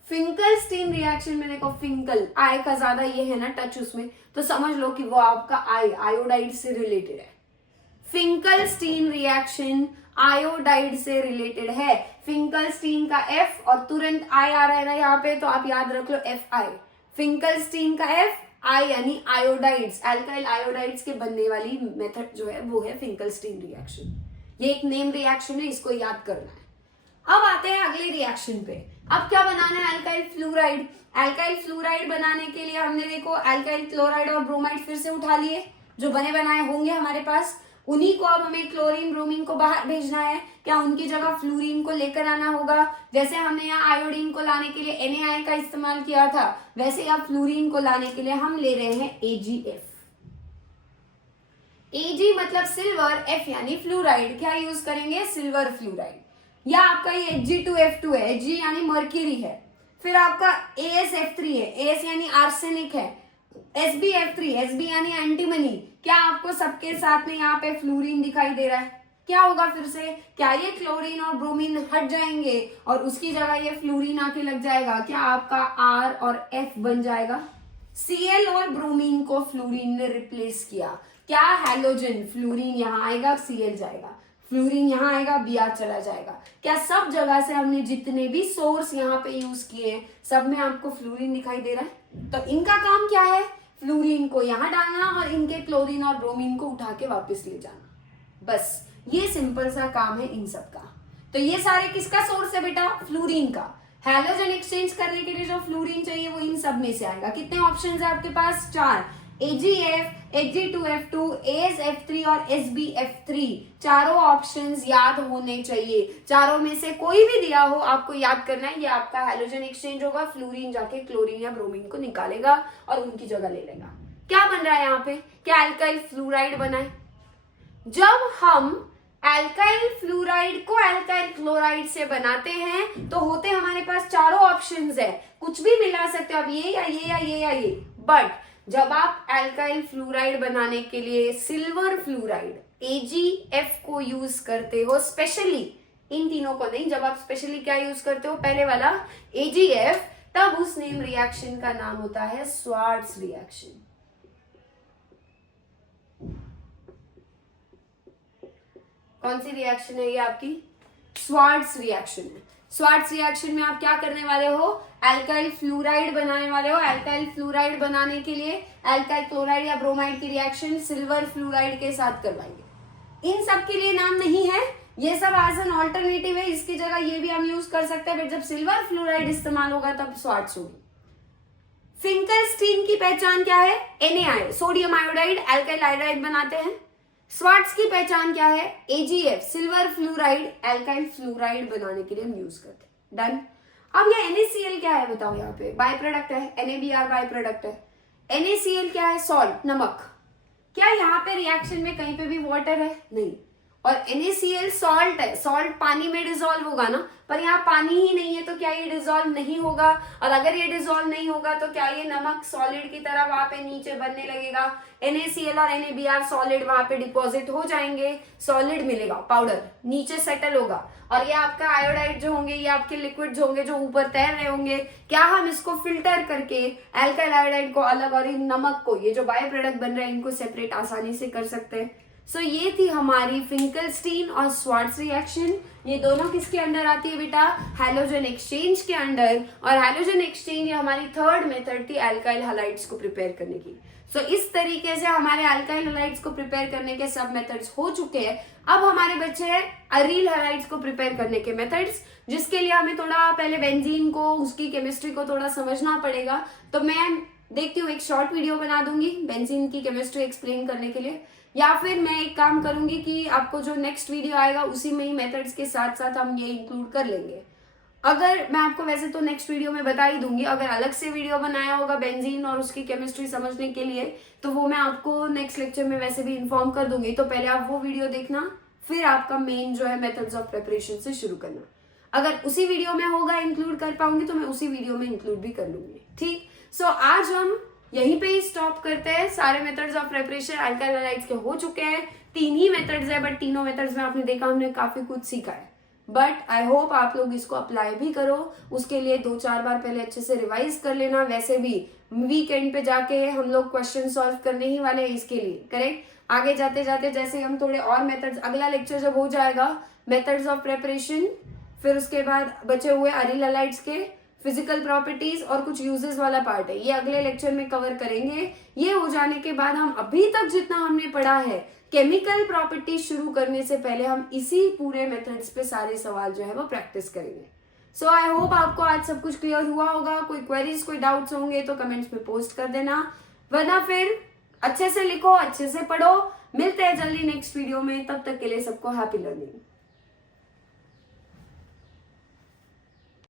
फिंकलस्टीन रिएक्शन में देखो फिंकल आय का ज्यादा ये है ना टच उसमें, तो समझ लो कि वो आपका आयोडाइड से रिलेटेड है। फिंकलस्टीन रिएक्शन आयोडाइड से रिलेटेड है। फिंकलस्टीन का F और तुरंत I आ रहा है ना यहाँ पे, तो आप याद रख लो Fi। फिंकलस्टीन का F I यानी आयोडाइड्स, अल्काइल आयोडाइड्स के बनने वाली मेथड जो है वो है फिंकलस्टीन रिएक्शन। ये एक नेम रिएक्शन है, इसको याद करना है। अब आते हैं अगले रिएक्शन पे। अब क्या बनाना है अल्काइल फ्लूराइड। अल्काइल फ्लूराइड बनाने के लिए हमने देखो अल्काइल क्लोराइड और ब्रोमाइड फिर से उठा लिए, जो बने बनाए होंगे हमारे पास, उन्हीं को अब हमें क्लोरीन ब्रोमीन को बाहर भेजना है। क्या उनकी जगह फ्लूरीन को लेकर आना होगा। जैसे हमने यहाँ आयोडीन को लाने के लिए NaI का इस्तेमाल किया था, वैसे अब फ्लूरीन को लाने के लिए हम ले रहे हैं AgF। Ag मतलब सिल्वर, F यानी फ्लूराइड, क्या यूज करेंगे सिल्वर फ्लूराइड। या आपका ये Hg2F2 है, Hg यानी मर्क्यूरी है, फिर आपका AsF3 है, AS यानी आर्सेनिक है, SbF3, Sb यानी एंटीमनी। क्या आपको सबके साथ में यहाँ पे फ्लूरीन दिखाई दे रहा है। क्या होगा फिर से, क्या ये क्लोरीन और ब्रोमीन हट जाएंगे और उसकी जगह ये फ्लूरीन आके लग जाएगा। क्या आपका R और F बन जाएगा। Cl और ब्रोमीन को फ्लूरीन ने रिप्लेस किया। क्या हैलोजन, फ्लूरीन यहाँ आएगा, Cl जाएगा, फ्लूरीन यहाँ आएगा, Br चला जाएगा। क्या सब जगह से हमने जितने भी सोर्स यहाँ पे यूज किए सब में आपको फ्लूरीन दिखाई दे रहा है। तो इनका काम क्या है, फ्लूरीन को यहाँ डालना और इनके क्लोरीन और ब्रोमीन को उठा के वापस ले जाना। बस ये सिंपल सा काम है इन सब का। तो ये सारे किसका सोर्स है बेटा, फ्लूरीन का। हैलोजन एक्सचेंज करने के लिए जो फ्लूरीन चाहिए वो इन सब में से आएगा। कितने ऑप्शंस है आपके पास, 4। AgF, Ag2F2, AsF3 और SbF3 चारों ऑप्शंस याद होने चाहिए। चारों में से कोई भी दिया हो आपको याद करना है। ये आपका हैलोजन एक्सचेंज होगा, फ्लोरीन जाके क्लोरीन या ब्रोमीन को निकालेगा और उनकी जगह ले लेगा। क्या बन रहा है यहाँ पे? क्या एल्काइल फ्लूराइड बना है। जब हम एल्काइल फ्लूराइड को एल्काइल क्लोराइड से बनाते हैं तो होते हमारे पास चारों ऑप्शंस है, कुछ भी मिला सकते हो आप, ये या ये या ये या ये। बट जब आप एल्काइल फ्लूराइड बनाने के लिए सिल्वर फ्लूराइड AgF को यूज करते हो, स्पेशली इन तीनों को नहीं, जब आप स्पेशली क्या यूज करते हो, पहले वाला AgF, तब उस नेम रिएक्शन का नाम होता है स्वार्ट्स रिएक्शन। कौन सी रिएक्शन है ये आपकी? स्वार्ट्स रिएक्शन है। स्वार्ट्स रिएक्शन में आप क्या करने वाले हो? एल्काइल फ्लूराइड बनाने वाले हो। एल्काइल फ्लूराइड बनाने के लिए एल्काइल क्लोराइड या ब्रोमाइड की रिएक्शन सिल्वर फ्लूराइड के साथ करवाएंगे। इन सब के लिए नाम नहीं है, ये सब एज एन ऑल्टरनेटिव है, इसकी जगह ये भी हम यूज कर सकते हैं, बट जब सिल्वर फ्लूराइड इस्तेमाल होगा तब स्वार्ट्स होगी। फिंकलस्टीन की पहचान क्या है? NaI, sodium iodide alkyl iodide बनाते हैं। स्वार्ट्स की पहचान क्या है? AgF, silver fluoride alkyl fluoride बनाने के लिए हम यूज करते हैं। डन। अब ये NaCl क्या है बताओ? यहाँ पे बाय प्रोडक्ट है, NaBr बाय प्रोडक्ट है। NaCl क्या है? सॉल्ट, नमक। क्या यहाँ पे रिएक्शन में कहीं पे भी वाटर है? नहीं। और NaCl सॉल्ट है, सॉल्ट पानी में डिसॉल्व होगा ना, पर यहाँ पानी ही नहीं है तो क्या ये डिसॉल्व नहीं होगा? और अगर ये डिसॉल्व नहीं होगा तो क्या ये नमक सॉलिड की तरह वहां पे नीचे बनने लगेगा? NaCl और NaBr सॉलिड वहां पे डिपॉजिट हो जाएंगे, सॉलिड मिलेगा, पाउडर नीचे सेटल होगा। और ये आपका आयोडाइड जो होंगे, ये आपके लिक्विड्स होंगे जो ऊपर तैर रहे होंगे। क्या हम इसको फिल्टर करके एल्काइल आयोडाइड को अलग और इन नमक को, ये जो बाय प्रोडक्ट बन रहे हैं, इनको सेपरेट आसानी से कर सकते हैं। सो ये थी हमारी फिंकलस्टीन और स्वार्ट्स रिएक्शन। ये दोनों किसके अंडर आती है बेटा? हैलोजन एक्सचेंज के अंडर। और हैलोजन एक्सचेंज ये हमारी थर्ड मेथड थी एल्काइल हैलाइड्स को प्रिपेयर करने की। सो इस तरीके से हमारे एल्काइल हैलाइड्स को प्रिपेयर करने के सब मेथड्स हो चुके हैं। अब हमारे बच्चे हैं अरील हैलाइड्स को प्रिपेयर करने के मेथड्स, जिसके लिए हमें थोड़ा पहले बेंजीन को, उसकी केमिस्ट्री को थोड़ा समझना पड़ेगा। तो मैं देखती हूँ एक शॉर्ट वीडियो बना दूंगी बेंजीन की केमिस्ट्री एक्सप्लेन करने के लिए, या फिर मैं एक काम करूंगी कि आपको जो नेक्स्ट वीडियो आएगा उसी में ही मेथड्स के साथ साथ हम ये इंक्लूड कर लेंगे। अगर मैं आपको वैसे तो नेक्स्ट वीडियो में बता ही दूंगी, अगर अलग से वीडियो बनाया होगा बेंजीन और उसकी केमिस्ट्री समझने के लिए तो वो मैं आपको नेक्स्ट लेक्चर में वैसे भी इन्फॉर्म कर दूंगी। तो पहले आप वो वीडियो देखना, फिर आपका मेन जो है मेथड्स ऑफ प्रिपरेशन से शुरू करना। अगर उसी वीडियो में होगा इंक्लूड कर पाऊंगी तो मैं उसी वीडियो में इंक्लूड भी कर लूंगी। ठीक। सो आज हम यहीं पे ही स्टॉप करते हैं। सारे methods of preparation alkyl halides के हो चुके हैं। 3 ही मेथड्स है, बट तीनों मेथड्स में आपने देखा हमने काफी कुछ सीखा है। बट आई होप आप लोग इसको अप्लाई भी करो। उसके लिए 2-4 बार पहले अच्छे से रिवाइज कर लेना। वैसे भी वीकेंड पे जाके हम लोग क्वेश्चन सॉल्व करने ही वाले हैं इसके लिए, करेक्ट। आगे जाते जाते जैसे हम थोड़े और मेथड्स, अगला लेक्चर जब हो जाएगा मेथड्स ऑफ प्रिपरेशन, फिर उसके बाद बचे हुए अरील हैलाइड्स के फिजिकल प्रॉपर्टीज और कुछ यूजेस वाला पार्ट है, ये अगले लेक्चर में कवर करेंगे। ये हो जाने के बाद हम अभी तक जितना हमने पढ़ा है केमिकल प्रॉपर्टीज शुरू करने से पहले हम इसी पूरे मेथड्स पे सारे सवाल जो है वो प्रैक्टिस करेंगे। सो आई होप आपको आज सब कुछ क्लियर हुआ होगा। कोई क्वेरीज, कोई डाउट्स होंगे तो कमेंट्स में पोस्ट कर देना, वरना फिर अच्छे से लिखो, अच्छे से पढ़ो। मिलते हैं जल्दी नेक्स्ट वीडियो में, तब तक के लिए सबको हैप्पी लर्निंग।